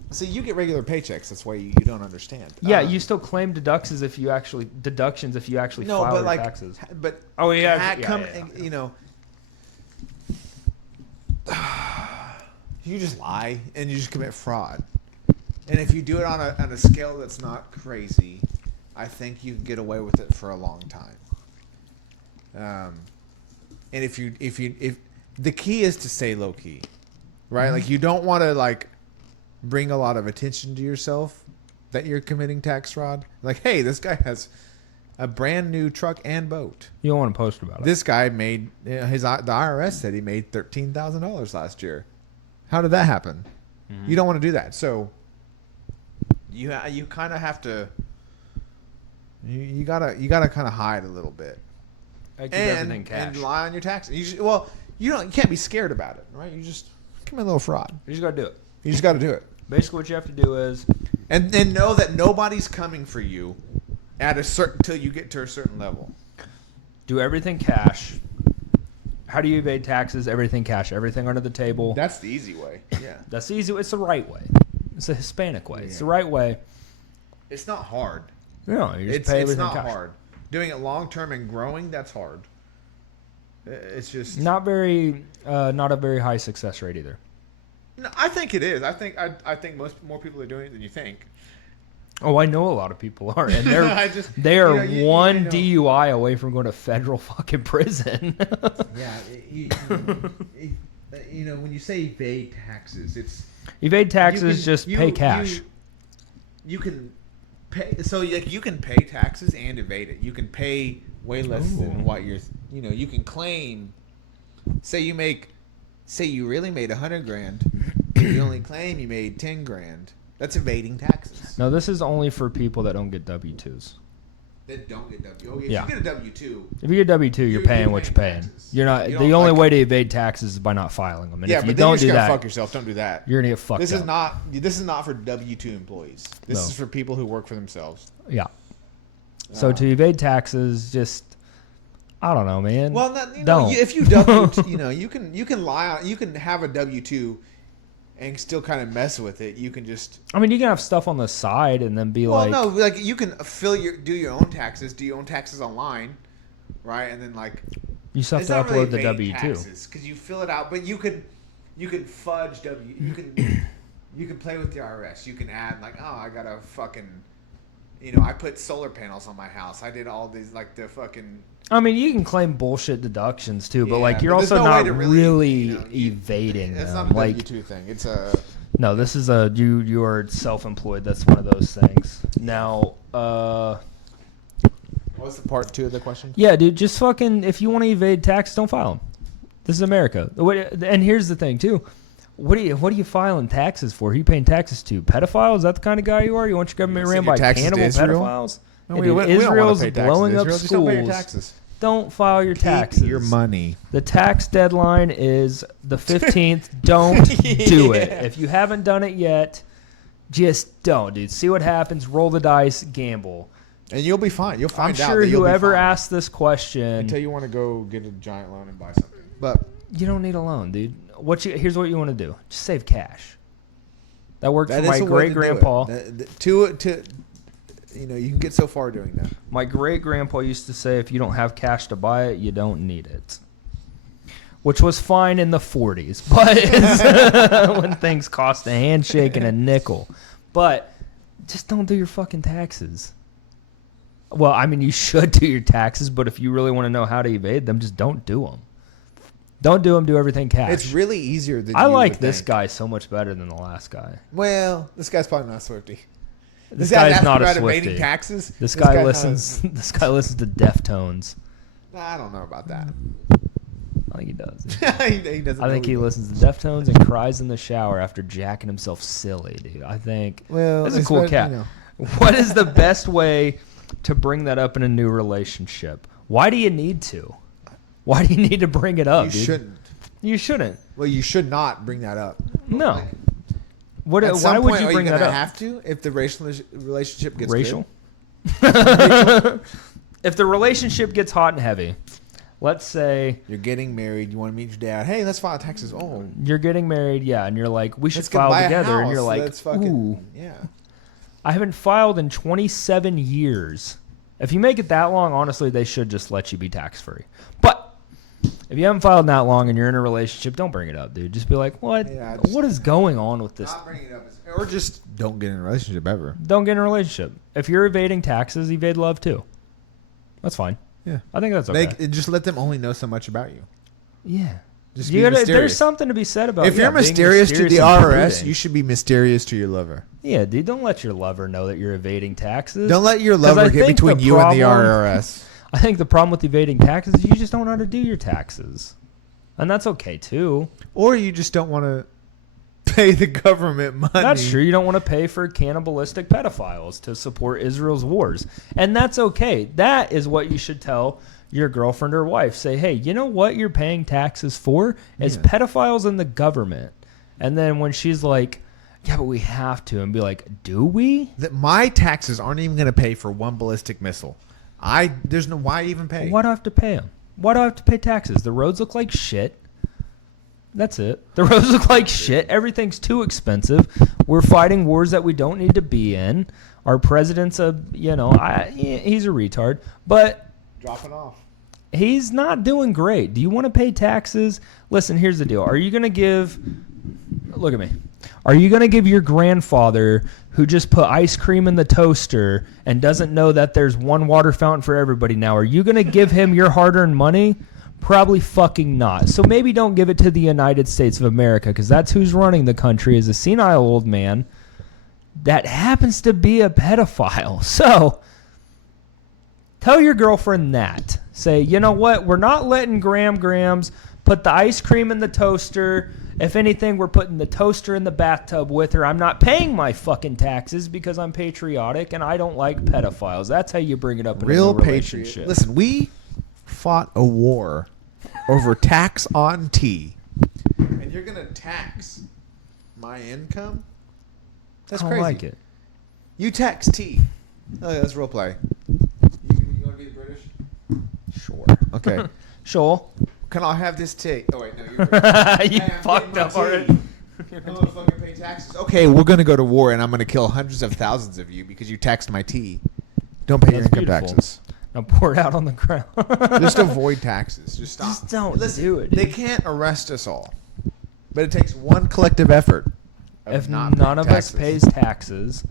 See, you get regular paychecks. That's why you don't understand. Yeah, you still claim deductions if you actually file your taxes. But you know, you just lie and you just commit fraud. And if you do it on a scale that's not crazy, I think you can get away with it for a long time. And if the key is to stay low key, right? Mm-hmm. Like you don't want to bring a lot of attention to yourself that you're committing tax fraud. Like, hey, this guy has a brand new truck and boat. You don't want to post about it. This guy made the IRS said he made $13,000 last year. How did that happen? Mm-hmm. You don't want to do that. So you kind of have to. You gotta kind of hide a little bit, and lie on your taxes. You can't be scared about it, right? You just commit a little fraud. You just gotta do it. You just gotta do it. Basically, what you have to do is, and know that nobody's coming for you at a certain till you get to a certain level. Do everything cash. How do you evade taxes? Everything cash. Everything under the table. That's the easy way. Yeah, that's the easy. It's the right way. It's the Hispanic way. Yeah. It's the right way. It's not hard. No, you just pay everything not cash. Hard. Doing it long term and growing, that's hard. It's just not a very high success rate either. No, I think it is. I think more people are doing it than you think. Oh, I know a lot of people are, and they are one DUI away from going to federal fucking prison. When you say evade taxes, it's evade taxes. Just pay cash. You can pay. So you can pay taxes and evade it. You can pay way less than what you're. You can claim. Say you really made $100,000. You only claim you made $10,000. That's evading taxes. No, this is only for people that don't get W-2s. That don't get W. Oh, yeah. If you get a W-2. If you get W-2, you're paying what you're paying. Taxes. You're not. The only way to evade taxes is by not filing them. And if you don't do that, fuck yourself. Don't do that. You're gonna get fucked. This is not for W-2 employees. This is for people who work for themselves. Yeah. So to evade taxes, just I don't know, man. Well, if you W-2, you can lie. You can have a W-2 and still kind of mess with it. You can just. I mean, you can have stuff on the side and then be like. Well, no, like you can do your own taxes. Do your own taxes online, right? And then like. You still have to upload really the W-2 because you fill it out, but you can fudge you can play with the IRS. You can add like, oh, I got a fucking. I put solar panels on my house. I did all these like the fucking. I mean, you can claim bullshit deductions too, but like you're also not really evading them. It's not a W-2 thing. It's a. No, this is you are self-employed. That's one of those things. Now, what's the part 2 of the question? Yeah, dude, just fucking if you want to evade tax, don't file them. This is America. And here's the thing too. What are you filing taxes for? Who are you paying taxes to? Pedophiles? Is that the kind of guy you are? You want your government ran by cannibal pedophiles? No, Israel's blowing up schools. Don't pay your taxes. Don't file your taxes. Keep your money. The tax deadline is the 15th. Don't do it. If you haven't done it yet, just don't, dude. See what happens. Roll the dice. Gamble. And you'll be fine. You'll find out. I'm sure whoever asked this question. Until you want to go get a giant loan and buy something. But you don't need a loan, dude. Here's what you want to do. Just save cash. That worked for my great-grandpa. You can get so far doing that. My great-grandpa used to say, if you don't have cash to buy it, you don't need it. Which was fine in the 40s, but when things cost a handshake and a nickel. But just don't do your fucking taxes. Well, I mean, you should do your taxes, but if you really want to know how to evade them, just don't do them. Don't do them. Do everything cash. It's really easier than I like this guy so much better than the last guy. Well, this guy's probably not Swifty. This guy's not a Swifty. Evading taxes. This guy listens. This guy listens to Deftones. I don't know about that. I think he does. He doesn't. I think he listens to Deftones and cries in the shower after jacking himself silly, dude. I think. Well, that's a cool cat. What is the best way to bring that up in a new relationship? Why do you need to? Why do you need to bring it up? You dude? shouldn't. You shouldn't. Well, you should not bring that up. No. Why would you bring that up? Have to if the relationship gets racial. If the relationship gets hot and heavy, let's say you're getting married, you want to meet your dad. Hey, let's file taxes. Oh, you're getting married, yeah, and you're like, we should file together, and you're like, ooh, yeah. I haven't filed in 27 years. If you make it that long, honestly, they should just let you be tax free. But if you haven't filed that long and you're in a relationship, don't bring it up, dude. Just be like, what? Yeah, what is going on with this? Not bring it up. Or just don't get in a relationship ever. Don't get in a relationship. If you're evading taxes, evade love too. That's fine. Yeah. I think that's okay. Just let them only know so much about you. Yeah. Just be mysterious. There's something to be said about if you're mysterious to the IRS, you should be mysterious to your lover. Yeah, dude. Don't let your lover know that you're evading taxes. Don't let your lover get between you and the IRS. I think the problem with evading taxes is you just don't know how to do your taxes. And that's okay, too. Or you just don't want to pay the government money. That's true. You don't want to pay for cannibalistic pedophiles to support Israel's wars. And that's okay. That is what you should tell your girlfriend or wife. Say, hey, you know what you're paying taxes for? Is pedophiles in the government. And then when she's like, yeah, but we have to. And be like, do we? My taxes aren't even going to pay for one ballistic missile. There's no why even pay. Why do I have to pay them? Why do I have to pay taxes? The roads look like shit. That's it. The roads look like shit. Everything's too expensive. We're fighting wars that we don't need to be in. Our president's he's a retard. But dropping off. He's not doing great. Do you want to pay taxes? Listen, here's the deal. Are you going to give... Look at me. Are you going to give your grandfather who just put ice cream in the toaster and doesn't know that there's one water fountain for everybody now, are you going to give him your hard-earned money? Probably fucking not. So maybe don't give it to the United States of America, because that's who's running the country, is a senile old man that happens to be a pedophile. So tell your girlfriend that. Say, you know what? We're not letting Grams put the ice cream in the toaster. If anything, we're putting the toaster in the bathtub with her. I'm not paying my fucking taxes because I'm patriotic and I don't like pedophiles. That's how you bring it up in Real a new relationship. patriot. Listen, we fought a war over tax on tea. And you're going to tax my income? That's I don't crazy. like it. You tax tea. Oh, yeah, that's role play. You want to be British? Sure. Okay. Sure. Can I have this tea? Oh, wait, no, you're British. You Hey, I'm fucked getting my up tea. already. I'm going to fucking pay taxes. Okay, we're going to go to war, and I'm going to kill hundreds of thousands of you because you taxed my tea. Don't pay your That's income beautiful. taxes. Now pour it out on the ground. Just avoid taxes. Just stop. Just don't Listen, do it. They Dude. can't arrest us all, but it takes one collective effort. Of If not none paying of us taxes. pays taxes,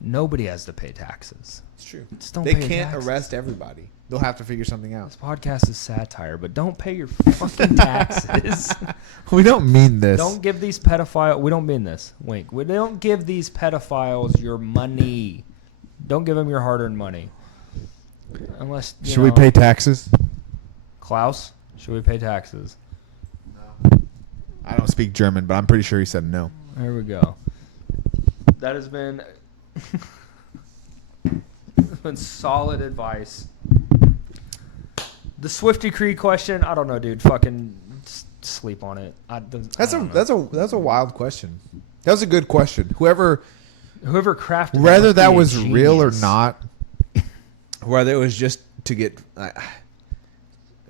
nobody has to pay taxes. It's true. Just don't They pay can't taxes. arrest everybody. They'll have to figure something out. This podcast is satire, but don't pay your fucking taxes. We don't mean this. Don't give these pedophiles... We don't mean this. Wink. We don't give these pedophiles your money. Don't give them your hard-earned money. Unless, you Should we know, pay taxes? Klaus, should we pay taxes? I don't speak German, but I'm pretty sure he said no. There we go. That has been... been solid advice. The Swifty Creek question, I don't know, dude. Fucking sleep on it. That's a wild question. That was a good question. Whoever crafted it whether must that be a was real or genius. not, whether it was just to get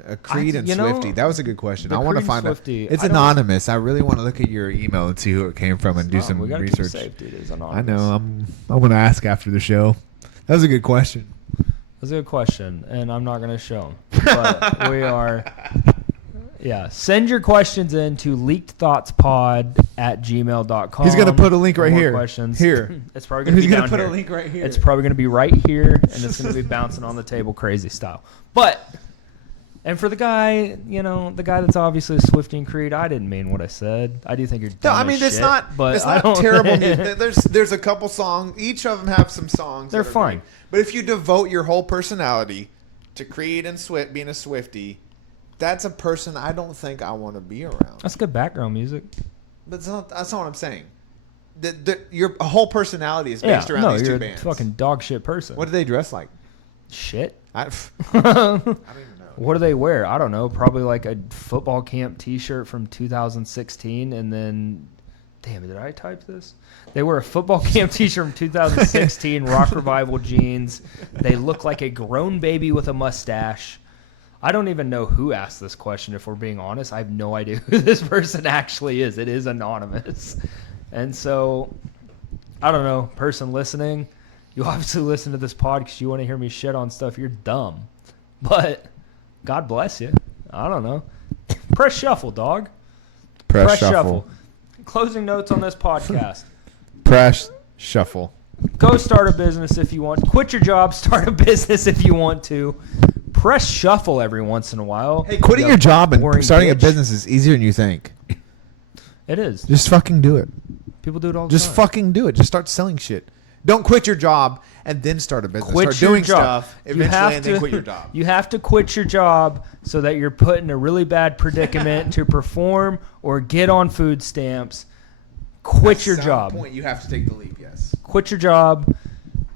a Creed and you know, Swifty, that was a good question. the I want to Creed find out. Swifty, It's I don't- anonymous. I really want to look at your email and see who it came from and do some We gotta research. Keep it safe, dude. It's I anonymous. know. I'm going to ask after the show. That was a good question. That's a good question, and I'm not going to show them. But we are... Yeah. Send your questions in to leakedthoughtspod@gmail.com. He's gonna put a link For right more here. Questions. Here. It's probably going to He's be going to down put here. a link right here. It's probably going to be right here, and it's going to be bouncing on the table crazy style. But... And for the guy, you know, the guy that's obviously a Swifty and Creed, I didn't mean what I said. I do think you're No, dumb I mean as it's shit, not. but It's I not don't- terrible music. There's a couple songs. Each of them have some songs. They're that are fine. great. But if you devote your whole personality to Creed and Swift being a Swifty, that's a person I don't think I want to be around. That's good background music. But that's not what I'm saying. Your whole personality is based around these you're two a bands. fucking dog shit person. What do they dress like? Shit. I don't even know. What do they wear? I don't know. Probably like a football camp T-shirt from 2016, and then, damn, did I type this? They wear a football camp T-shirt from 2016, Rock Revival jeans. They look like a grown baby with a mustache. I don't even know who asked this question. If we're being honest, I have no idea who this person actually is. It is anonymous, and so I don't know. Person listening, you obviously listen to this pod because you want to hear me shit on stuff. You're dumb, but. God bless you. I don't know. Press shuffle, dog. Press shuffle. Closing notes on this podcast. Press shuffle. Go start a business if you want. Quit your job. Start a business if you want to. Press shuffle every once in a while. Hey, quitting You your job and boring starting a bitch. business is easier than you think. It is. Just fucking do it. People do it all the Just time. fucking do it. Just start selling shit. Don't quit your job and then start a business. Quit start your doing job. stuff You eventually have and then to- quit your job. You have to quit your job so that you're put in a really bad predicament to perform or get on food stamps. Quit your At some job. point, you have to take the leap, yes. Quit your job.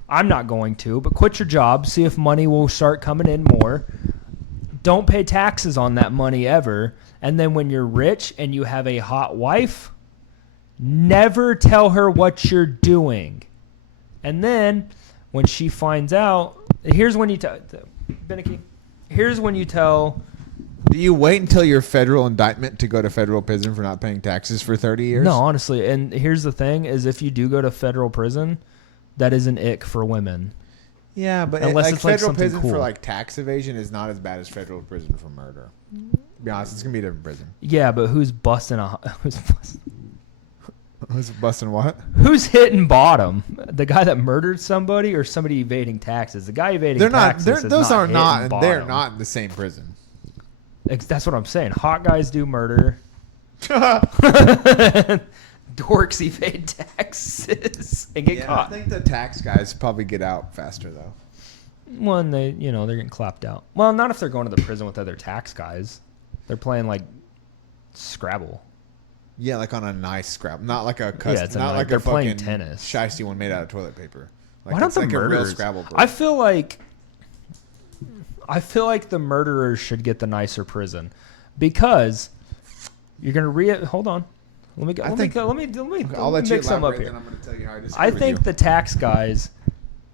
I'm not going to, but quit your job. See if money will start coming in more. Don't pay taxes on that money ever. And then when you're rich and you have a hot wife, never tell her what you're doing. And then when she finds out, here's when you tell, Benike, here's when you tell, Do you wait until your federal indictment to go to federal prison for not paying taxes for 30 years? no, honestly, and here's the thing is if you do go to federal prison, that is an ick for women. Yeah, but Unless like it's like federal something prison for cool. like tax evasion is not as bad as federal prison for murder. To be honest, it's gonna be a different prison. Yeah, but who's busting Who's busting what? who's hitting bottom? The guy that murdered somebody or somebody evading taxes? The guy evading They're not. taxes is Those are hitting not. They're bottom. not in the same prison. That's what I'm saying. Hot guys do murder. Dorks evade taxes and get I caught. think the tax guys probably get out faster though. One, they're getting clapped out. Well, not if they're going to the prison with other tax guys. They're playing like Scrabble. Yeah, like on a nice scrap, not like a Yeah, it's not like they're a playing fucking tennis. shiesty one made out of toilet paper. Like Why don't it's the like a real murderers? Scrabble board. I feel like the murderers should get the nicer prison because you're gonna hold on. Let me I'll let you mix them up elaborate, here. then I'm going to tell you how I disagree I with think you. the tax guys,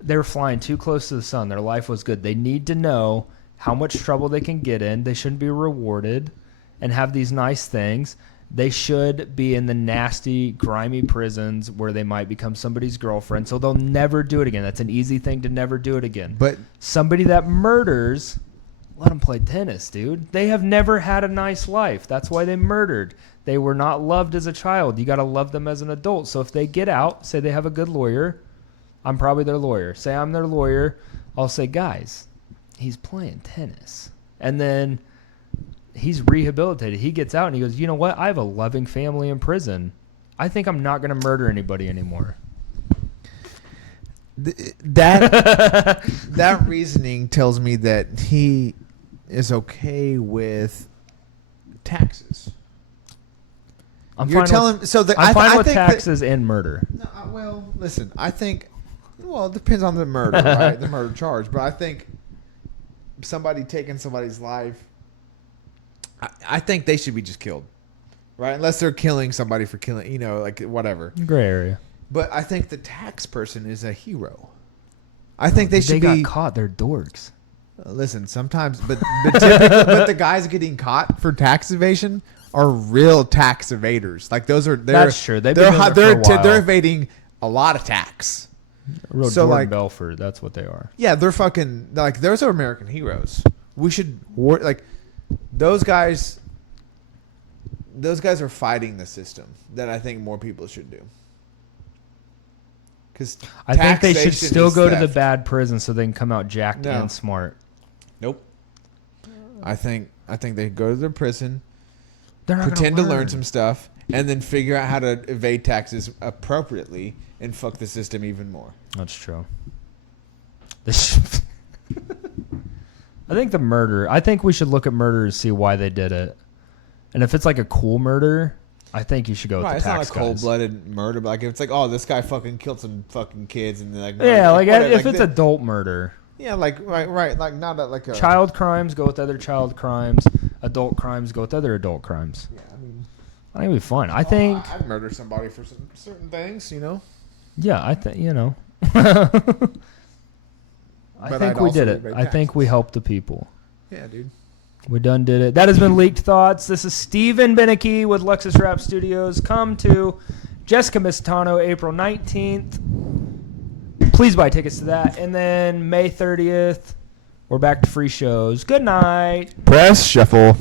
they're flying too close to the sun. Their life was good. They need to know how much trouble they can get in. They shouldn't be rewarded and have these nice things. They should be in the nasty, grimy prisons where they might become somebody's girlfriend, so they'll never do it again. That's an easy thing to never do it again. But Somebody that murders, let them play tennis, dude. They have never had a nice life. That's why they murdered. They were not loved as a child. You got to love them as an adult. So if they get out, say they have a good lawyer, I'm probably their lawyer. Say I'm their lawyer, I'll say, guys, he's playing tennis. And then he's rehabilitated. He gets out and he goes, you know what? I have a loving family in prison. I think I'm not going to murder anybody anymore. that reasoning tells me that he is okay with taxes. I'm You're fine telling with, so I'm fine I with think taxes and murder. No, well, listen. I think. Well, it depends on the murder, right? The murder charge, but I think somebody taking somebody's life. I think they should be just killed, right? Unless they're killing somebody for killing, like whatever. Gray area. But I think the tax person is a hero. I think they should They be. got caught. They're dorks. Listen, sometimes, but typically, but the guys getting caught for tax evasion are real tax evaders. Like those are. That's true. They've been doing it for a while. They're evading a lot of tax. Real So, Jordan like- Belfort. That's what they are. Yeah, they're fucking like those are American heroes. We should like those guys. Those guys are fighting the system that I think more people should do. Because I think they should still go to the bad prison so they can come out jacked No. and smart. Nope. I think they go to the prison, They're not pretend gonna to learn some stuff, and then figure out how to evade taxes appropriately and fuck the system even more. That's true. This. I think the murder. I think we should look at murder to see why they did it, and if it's like a cool murder, I think you should go with Right, the it's not tax a guys. cold-blooded murder, but like if it's like, oh, this guy fucking killed some fucking kids, and they're like, Yeah, like whatever, if like it's adult murder. yeah, like right, like not like a Child crimes go with other child crimes. Adult crimes go with other adult crimes. Yeah, I mean, I think it'd be fun. I think. I'd murder somebody for certain things, Yeah, I think I But think I'd we also did it. evade I think taxes. we helped the people. Yeah, dude. We done did it. That has been Leaked Thoughts. This is Steven Benike with Luxus Wrap Studios. Come to Jessica Mistano April 19th. Please buy tickets to that. And then May 30th, we're back to free shows. Good night. Press shuffle.